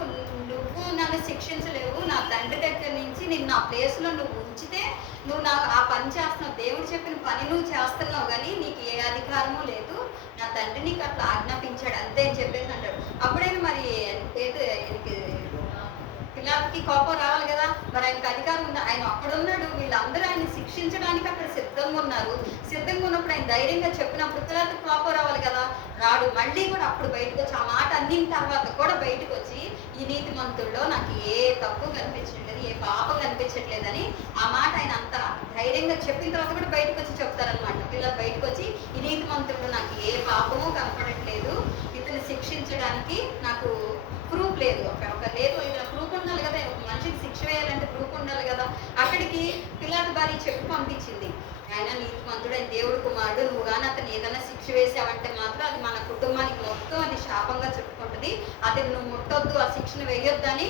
నువ్వు నన్ను శిక్షించలేవు, నా తండ్రి దగ్గర నుంచి నిన్ను నా ప్లేస్లో నువ్వు ఉంచితే నువ్వు నాకు ఆ పని చేస్తున్నావు, దేవుడు చెప్పిన పని నువ్వు చేస్తున్నావు, కానీ నీకు ఏ అధికారము లేదు, నా తండ్రి నీకు అట్లా ఆజ్ఞాపించాడు అంతే అని చెప్పేసి అంటాడు. అప్పుడైనా మరి పిలాతుకి కోపం రావాలి కదా, మరి ఆయనకు అధికారం ఉంది, ఆయన అక్కడున్నాడు, వీళ్ళందరూ ఆయన శిక్షించడానికి అక్కడ సిద్ధంగా ఉన్నారు. సిద్ధంగా ఉన్నప్పుడు ఆయన ధైర్యంగా చెప్పినప్పుడు పిలాతుకి కోపం రావాలి కదా, రాడు. మళ్ళీ కూడా అప్పుడు బయటకు వచ్చి ఆ మాట అన్నిన తర్వాత కూడా బయటకు వచ్చి ఈ నీతిమంతుల్లో నాకు ఏ తప్పు కనిపించట్లేదు, ఏ పాపం కనిపించట్లేదని ఆ మాట ఆయన అంత ధైర్యంగా చెప్పిన తర్వాత కూడా బయటకు వచ్చి చెప్తారనమాట. పిల్లలు బయటకు వచ్చి ఈ నీతిమంతుల్లో నాకు ఏ పాపము కనపడట్లేదు, ఇతను శిక్షించడానికి నాకు ప్రూఫ్ లేదు, ఒక లేదు, ఏదైనా ప్రూఫ్ ఉండాలి కదా, ఒక మనిషికి శిక్ష వేయాలంటే ప్రూఫ్ ఉండాలి కదా. అక్కడికి పిలాతు భార్య చెప్పి పంపించింది, ఆయన నీతిమంతుడైన దేవుడు కుమారుడు, నువ్వు కానీ అతను ఏదైనా శిక్ష వేసావంటే మాత్రం అది మన కుటుంబానికి మొత్తం అది శాపంగా చెప్పుకుంటుంది, అతను నువ్వు ముట్టొద్దు, ఆ శిక్షను వేయొద్దని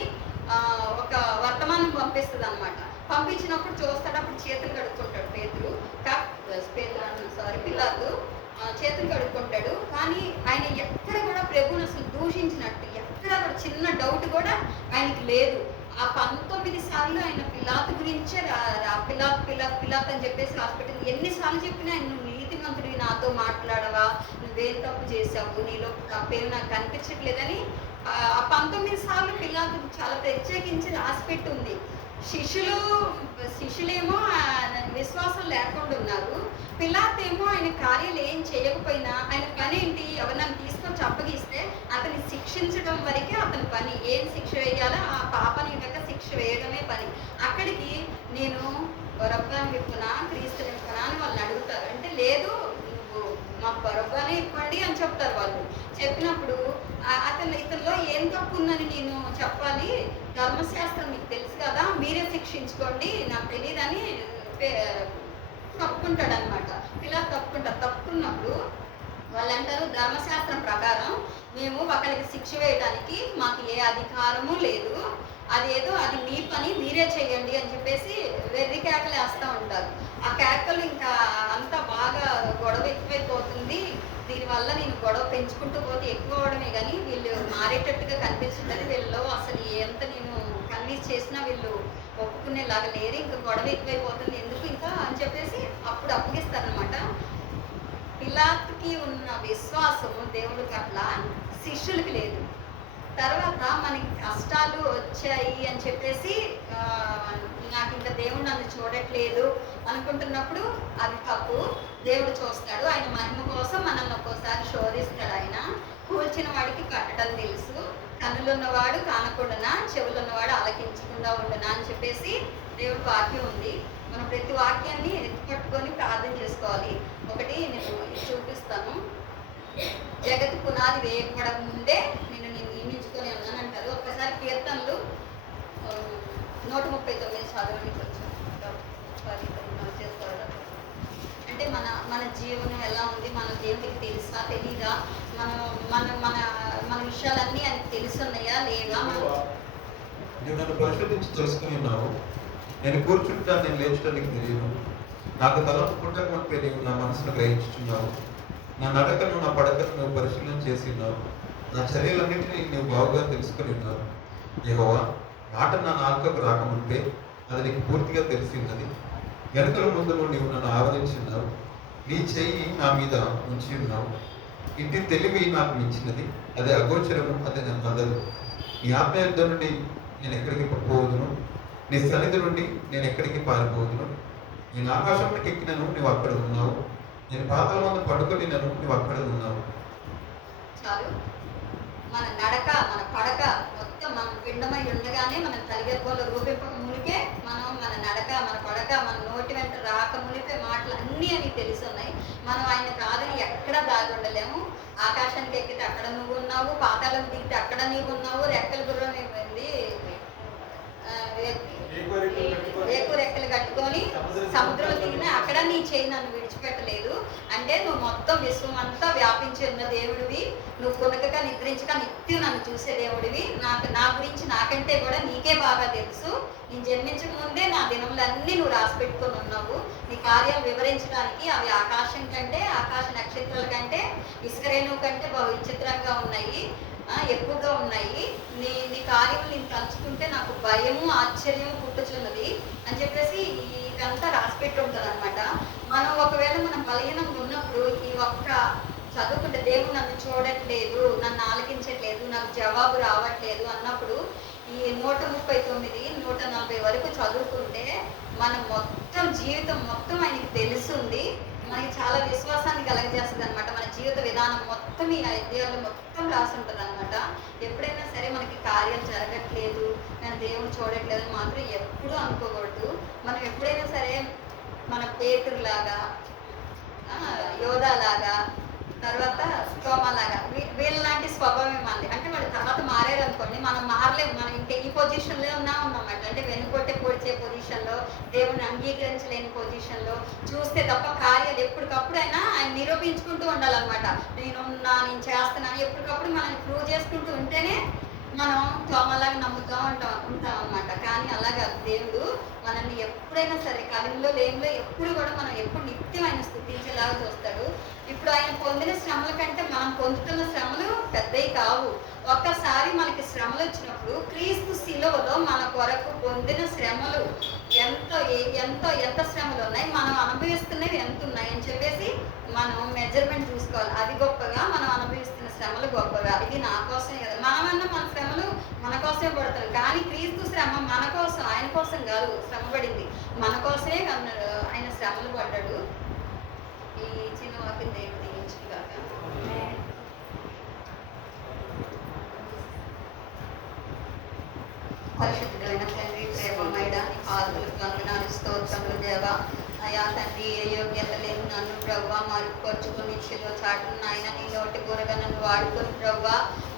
ఒక వర్తమానం పంపిస్తుంది అనమాట. పంపించినప్పుడు చూస్తాడు, అప్పుడు చేతులు కడుక్కుంటాడు పిలాతు చేతులు కడుక్కుంటాడు. కానీ ఆయన ఎక్కడ కూడా ప్రభువుని అసలు దూషించినట్టు ఎక్కడ కూడా చిన్న డౌట్ కూడా ఆయనకి లేదు. ఆ 19 సార్లు ఆయన పిలాతు గురించే పిలాతు అని చెప్పేసి రాసిపెట్టింది. ఎన్నిసార్లు చెప్పినా ఆయన నువ్వు నీతిమంతుడివి, నాతో మాట్లాడవా, నువ్వేం తప్పు చేసావు, నీలో తప్పేమి నాకు కనిపించట్లేదని ఆ 19 సార్లు పిలాతు చాలా ప్రత్యేకించి రాసిపెట్టి ఉంది. శిష్యులేమో విశ్వాసం లేకుండా ఉన్నారు. పిలాతేమో ఆయన కార్యాలు ఏం చేయకపోయినా ఆయన పని ఏంటి, ఎవరినైనా తీసుకొని అప్పగిస్తే అతన్ని శిక్షించడం వరకే అతని పని. ఏం శిక్ష వేయాలో ఆ పాపని శిక్ష వేయడమే పని. అక్కడికి నేను బరొబ్బాని విప్పునా క్రీస్తుని విప్పునా అని వాళ్ళని అడుగుతారు. అంటే లేదు, నువ్వు మాకు బరొబ్బానే ఇవ్వండి అని చెప్తారు వాళ్ళు. చెప్పినప్పుడు ఇతనిలో ఏం తప్పు ఉందని నేను చెప్పాలి, ధర్మశాస్త్రం మీకు తెలుసు కదా, మీరే శిక్షించుకోండి, నాకు తెలియదని తప్పుకుంటాడు అనమాట. ఇలా తప్పుకున్నప్పుడు వాళ్ళు అంటారు, ధర్మశాస్త్రం ప్రకారం మేము ఒకరికి శిక్ష వేయడానికి మాకు ఏ అధికారము లేదు, అదేదో అది మీ పని మీరే చెయ్యండి అని చెప్పేసి వెర్రి కేకలు వేస్తూ ఉంటారు. ఆ కేకలు ఇంకా అంతా బాగా గొడవ ఎక్కువైపోతుంది. దీనివల్ల నేను గొడవ పెంచుకుంటూ పోతే ఎక్కువ అవడమే కానీ వీళ్ళు మారేటట్టుగా కనిపిస్తుందని, వీళ్ళు అసలు ఎంత నేను కన్విన్స్ చేసినా వీళ్ళు ఒప్పుకునేలాగా లేరు, ఇంకా గొడవ ఎక్కువైపోతుంది ఎందుకు ఇంకా అని చెప్పేసి అప్పుడు అప్పగిస్తారనమాట. పిలాతుకి ఉన్న విశ్వాసము దేవుడి పట్ల శిష్యులకి లేదు. తర్వాత మనకి కష్టాలు వచ్చాయి అని చెప్పేసి నాకు ఇంకా దేవుడు నన్ను చూడట్లేదు అనుకుంటున్నప్పుడు అది తప్పు. దేవుడు చూస్తాడు, ఆయన మహిమ కోసం మనల్ని ఒక్కోసారి శోధిస్తాడు. ఆయన కూల్చిన వాడికి కట్టడం తెలుసు, కన్నులున్నవాడు కానకుండా, చెవులున్నవాడు ఆలకించకుండా ఉండనా అని చెప్పేసి దేవుడి వాక్యం ఉంది. మనం ప్రతి వాక్యాన్ని ఎత్తుపట్టుకొని ప్రార్థన చేసుకోవాలి. ఒకటి నేను చూపిస్తాను. జగత్ పునాది వేయబడక ముందే నేను నియమించుకొని ఉన్నానంటారు. ఒక్కసారి కీర్తనలు 139 చదవడానికి వచ్చాను. అంటే మన జీవనం ఎలా ఉంది, మన దేవుడికి తెలుసా తెలీదా, మన విషయాలన్నీ ఆయనకు తెలుసున్నాయా లేవా? నువ్వు నన్ను పరిశోధించి తెలుసుకుని ఉన్నావు. నేను కూర్చుంటాను, నేను లేచడానికి తెలియను. నాకు తలంపు పుట్టక మునిపే నీవు నా మనసును గ్రహించుచున్నావు. నా నడకను నా పడకను నువ్వు పరిశీలన చేసి ఉన్నావు. నా చర్యలన్నింటినీ నువ్వు బాగుగా తెలుసుకుని ఉన్నావు. యెహోవా, మాట నా నాలుకకు రాకముందే అది నీకు పూర్తిగా తెలిసి ఉన్నది. వెనుకల ముందు నీవు నన్ను ఆవరించి ఉన్నావు. నీ చెయ్యి నా మీద ఉంచి ఉన్నావు. ఇంటి తెలివి నాకు మించినది, అది అగోచరము, అది నాకు అందదు. నీ ఆత్మ యుద్ధ నుండి నేను ఎక్కడికి పోవదును, నీ సన్నిధి నుండి నేను ఎక్కడికి పారిపోవదును. నేను ఆకాశంలోకి ఎక్కినను నువ్వు అక్కడ ఉన్నావు, నేను పాతాళమందు పడుకొని నువ్వు అక్కడ ఉన్నావు. చాలు. మన నడక, మన పడక మొత్తం మనం పిండమై ఉండగానే మన తల్లిగర్భంలో రూపింపక మునిపే మన నడక, మన పడక, మన నోటి వెంట రాక మునిపే మాటలు అన్నీ అని తెలిసి ఉన్నాయి. మనం ఆయన కాదని ఎక్కడ దాగి ఉండలేము. ఆకాశానికి ఎక్కితే అక్కడ నువ్వు ఉన్నావు, పాతాలకు దిగితే అక్కడ నీవు ఉన్నావు. రెక్కల గుర్రం ఏమైంది, రేకు రెక్కలు కట్టుకొని సముద్రంలో దిగినా అక్కడ నీ చేయి నన్ను విడిచిపెట్టలేదు. అంటే నువ్వు మొత్తం విశ్వం అంతా వ్యాపించి ఉన్న దేవుడివి. నువ్వు కొనకగా నిద్రించక నిత్యం నన్ను చూసే దేవుడివి. నా గురించి నాకంటే కూడా నీకే బాగా తెలుసు. నేను జన్మించక ముందే నా దినములన్నీ నువ్వు రాసి పెట్టుకొని ఉన్నావు. నీ కార్యాలు వివరించడానికి అవి ఆకాశం కంటే, ఆకాశ నక్షత్రాల కంటే, ఇసుక రేణువు కంటే బహు విచిత్రంగా ఉన్నాయి, ఎక్కువగా ఉన్నాయి. నీ కార్యము నేను తలుచుకుంటే నాకు భయము, ఆశ్చర్యము పుట్టుచున్నది అని చెప్పేసి ఇదంతా రాసిపెట్టి ఉంటుంది అనమాట. మనం ఒకవేళ మనం బలహీనంగా ఉన్నప్పుడు ఈ ఒక్క చదువుకుంటే దేవుడు నన్ను చూడట్లేదు, నన్ను ఆలకించట్లేదు, నాకు జవాబు రావట్లేదు అన్నప్పుడు ఈ 139, 140 వరకు చదువుకుంటే మన మొత్తం జీవితం మొత్తం ఆయనకి తెలుస్తుంది. మనకి చాలా విశ్వాసాన్ని కలగజేస్తుంది అనమాట. మన జీవిత విధానం మొత్తం ఈ అధ్యాయంలో మొత్తం రాసి ఉంటుంది అనమాట. ఎప్పుడైనా సరే మనకి కార్యాలు జరగట్లేదు, నేను దేవుడు చూడట్లేదు అని మాత్రం ఎప్పుడూ అనుకోకూడదు. మనం ఎప్పుడైనా సరే మన పేతురులాగా, యోధాలాగా, తర్వాత స్తోమలాగా వీళ్ళలాంటి స్వభావం మంది. అంటే వాడి తర్వాత మారారు అనుకోండి, మనం మారలేము. మనం ఇంకా ఈ పొజిషన్లో ఉన్నామన్నమాట. అంటే వెనుకొట్టే పొడిచే పొజిషన్లో, దేవుని అంగీకరించలేని పొజిషన్లో, చూస్తే తప్ప కార్యాలు ఎప్పటికప్పుడు ఆయన నిరూపించుకుంటూ ఉండాలన్నమాట. నేను చేస్తున్నాను ఎప్పటికప్పుడు మనం ప్రూవ్ చేసుకుంటూ ఉంటేనే మనం తోమలాగా నమ్ముతూ ఉంటాం అన్నమాట. కానీ అలాగా దేవుడు మనల్ని ఎప్పుడైనా సరే కలిమిలో లేమిలో ఎప్పుడు కూడా మనం ఎప్పుడు నిత్యం ఆయన స్తుతించేలాగా చూస్తాడు. ఇప్పుడు ఆయన పొందిన శ్రమల కంటే మనం పొందుతున్న శ్రమలు పెద్దవి కావు. ఒక్కసారి మనకి శ్రమలు వచ్చినప్పుడు క్రీస్తు శిలువలో మన కొరకు పొందిన శ్రమలు ఎంత శ్రమలు ఉన్నాయి, మనం అనుభవిస్తున్నవి ఎంత ఉన్నాయి అని చెప్పేసి మనం మెజర్మెంట్ చూసుకోవాలి. అది గొప్పగా, మనం అనుభవిస్తున్న శ్రమలు గొప్పగా. ఇది నా కోసమే కదా. మనమన్నా మన శ్రమలు మన కోసమే పడతారు, కానీ క్రీస్తు శ్రమ మన కోసం, ఆయన కోసం కాదు శ్రమ పడింది, మన కోసమే ఆయన శ్రమలు పడ్డాడు. ఈ చిన్న వాక్యం దేవుడు దీవించుగాక. పరిశుద్ధుడైన తండ్రి, ప్రేమమైన ఆదులకు వందనాలు, స్తోత్రములు దేవా. అయా తండ్రి, ఏ యోగ్యత లేదు నన్ను ప్రభువా మరుగుపరుచుకుని ఇచ్చిలో చాటును ఆయన నీ నోటి కూరగా నన్ను వాడుకొని ప్రభువా.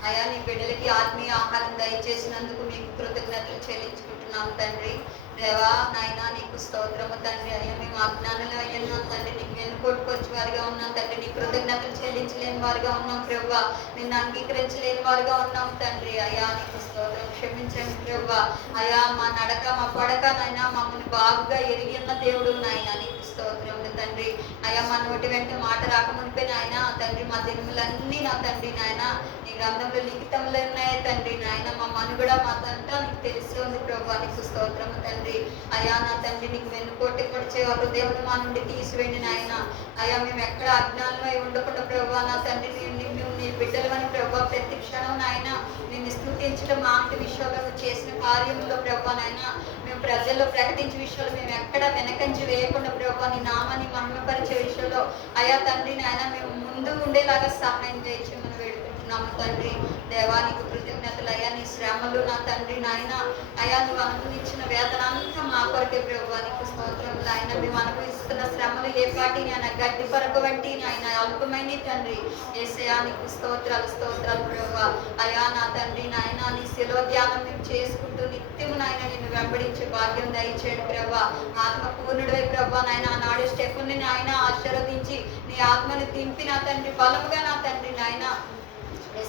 అయా నీ బిడ్డలకి ఆత్మీయ ఆహారం దయచేసినందుకు మీకు కృతజ్ఞతలు చెల్లించుకుంటున్నాం తండ్రి. దేవా నాయన నీకు స్తోత్రము తండ్రి. అయ్యా మేము అజ్ఞానులు అయ్యాం తండ్రి, నీకు వెనుకొట్టుకొచ్చి వారిగా ఉన్నాం తండ్రి. నీ కృతజ్ఞతలు చెల్లించలేని వారుగా ఉన్నాం ప్రభువా, నిన్ను అంగీకరించలేని వారుగా ఉన్నాం తండ్రి. అయ్యా నీకు స్తోత్రం, క్షమించండి ప్రభువా. అయ్యా మా నడక, మా పడక నాయన మమ్మల్ని బాగుగా ఎరిగి ఉన్న దేవుడు నాయన నీకు స్తోత్రములు తండ్రి. అయ్యా మా నోటి వెంట మాట రాకమునిపే నాయన తండ్రి మా దినములన్నీ నా తండ్రి నాయన నీ గ్రంథంలో లిఖితంలో ఉన్నాయి తండ్రి నాయన. మా మనుగడ మా తండ్రి నీకు తెలిసి ఉంది ప్రభువా, నీకు స్తోత్రము తండ్రి. అయ్యా నా తండ్రి నీకు వెన్నుకోటి పొడిచే హృదయమును మా నుండి తీసివేయండి నాయన. అయ్యా మేము ఎక్కడ అజ్ఞానమై ఉండకుండా ప్రభువా నా తండ్రి మేము నీ బిడ్డలమని ప్రభువా ప్రతి క్షణం నాయన నిన్ను స్తుతించడం మాంటి విషయంలో చేసిన కార్యంలో ప్రభువా నాయన మేము ప్రజల్లో ప్రకటించే విషయంలో మేము ఎక్కడ వెనకంచి వేయకుండా ప్రభువా నీ నామాన్ని మహిమపరిచే విషయంలో అయ్యా తండ్రి నాయన మేము ముందు ఉండేలాగా సహాయం చేయొచ్చు మనం వేడుకుంటున్నాము తండ్రి. దేవానికి కృతజ్ఞతలు. అయ్యా నీ శ్రమలు నా తండ్రి నాయన అయ్యా నువ్వు అనుభవించిన వేదన అంతా మా కొరకే ప్రభువా నీకు స్తోత్రములు. ఆయన మేము అనుభవిస్తున్న శ్రమలు ఏ పాటి నాయన గడ్డి పరగ వంటి నాయన అల్పమైన తండ్రి. యేసయ్యా నీకు స్తోత్రాలు ప్రభువా. అయ్యా నా తండ్రి నాయన నీ శిలువ ధ్యానం మేము చేసుకుంటూ నిత్యము నాయన నిన్ను వెంబడించే భాగ్యం దయచేయండి ప్రభువా. ఆత్మ పూర్ణుడై ప్రభువా నాయన ఆనాడు స్టెఫెనుని నాయన ఆశీర్వదించి నీ ఆత్మను దింపి నా తండ్రి బలముగా నా తండ్రి నాయన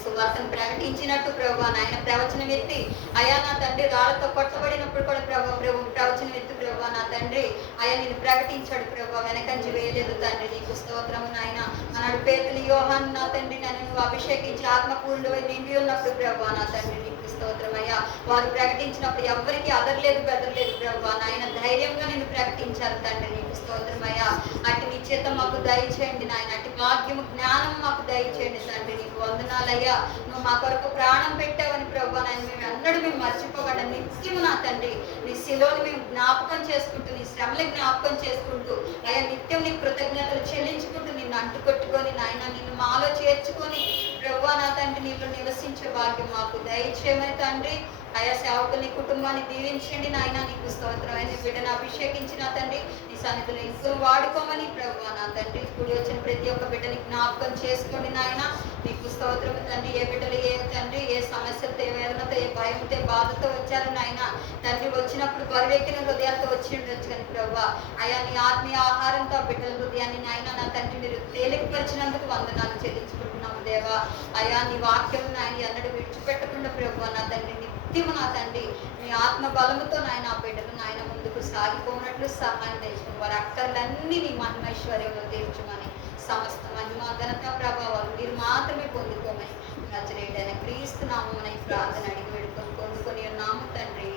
సువార్తను ప్రకటించినట్టు ప్రభువా నాయన ప్రవచనం ఎత్తి అయా నా తండ్రి రాళ్లతో కొట్టబడినప్పుడు కూడా ప్రభు ప్రవచనం ఎత్తి ప్రభువా నా తండ్రి అయా నేను ప్రకటించాడు ప్రభువా, వెనకంచి వేయలేదు తండ్రి. నీకు స్తోత్రము నాయన. ఆనాడు పేతులు యోహాను నా తండ్రి నన్ను నువ్వు అభిషేకించి ఆత్మపూర్ణుడై నిండి ఉన్నప్పుడు ప్రభువా నా తండ్రి నీకు స్తోత్రమయ్యా. వారు ప్రకటించినప్పుడు ఎవరికి అదరలేదు బెదరలేదు ప్రభువా నాయన, ధైర్యంగా నిన్ను ప్రకటించారు తండ్రి. నీకు స్తోత్రమయ్యా. అటు నీ చేత మాకు దయచేయండి నాయన, అటు భాగ్యము జ్ఞానం మాకు దయచేయండి తండ్రి. నీకు వందనాలయ్యా. నువ్వు మా కొరకు ప్రాణం పెట్టావని ప్రభువా నాయన మేము అన్నడు మేము మర్చిపోకుండా నిత్యము నా తండ్రి నీ శిలువను మేము జ్ఞాపకం చేసుకుంటూ నీ శ్రమలకు జ్ఞాపకం చేసుకుంటూ అయా నిత్యం నీ కృతజ్ఞతలు చెల్లించుకుంటూ నిన్ను అంటుకొట్టుకొని నాయన నిన్ను మాలో చేర్చుకొని ప్రభువా నా తండ్రి నీలో నివసించే భాగ్యం మాకు దయచేయమని తండ్రి. ఆయా సేవకుని కుటుంబాన్ని దీవించండి నాయన. నీకు స్తోత్రమైన బిడ్డను అభిషేకించిన తండ్రి నీ సన్నిధిలో ఇంకూ వాడుకోమని ప్రభువా నా తండ్రి. కూడి వచ్చిన ప్రతి ఒక్క బిడ్డని జ్ఞాపకం చేసుకోండి నాయన. నీకు స్తోత్రం తండ్రి. ఏ బిడ్డలు ఏ తండ్రి ఏ సమస్యలతో ఏ వేదనతో ఏ భయంతో బాధతో వచ్చారు నాయన తండ్రి. వచ్చినప్పుడు బరువెక్కిన హృదయాలతో వచ్చి ఉండొచ్చు కానీ ప్రభువా అయా నీ ఆత్మీయ ఆహారంతో ఆ బిడ్డల హృదయాన్ని నాయన నా తండ్రి మీరు తేలికపరిచినందుకు వందనాలు చెల్లించుకుంటున్నాము దేవా. అయా నీ వాక్యం నాయన ఎన్నడూ విడిచిపెట్టకుండా ప్రభువా నా తండ్రి నిత్యము నా తండ్రి నీ ఆత్మ బలముతో నాయన ఆ బిడ్డలు నాయన ముందుకు సాగిపోనట్లు సహాయం తెచ్చుకుని వారి అక్కర్లన్నీ నీ మహిమైశ్వర్యంలో తీర్చుమని సమస్త మహిమ ఘనత ప్రభావాలు మీరు మాత్రమే పొందుకోమని నజరేయుడైన క్రీస్తు నామమున ఈ ప్రార్థన అడిగి వేడుకొని పొందుకొని ఉన్నాము తండ్రి.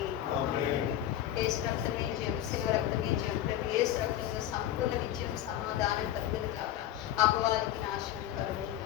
యేసు రక్తమే జయం, శివ రక్తమే జయం. ప్రభు యేసు రక్తంలో సంపూర్ణ విజయం సమాధానం కలుగును కాక. అపవాదికి నాశనం కలుగును.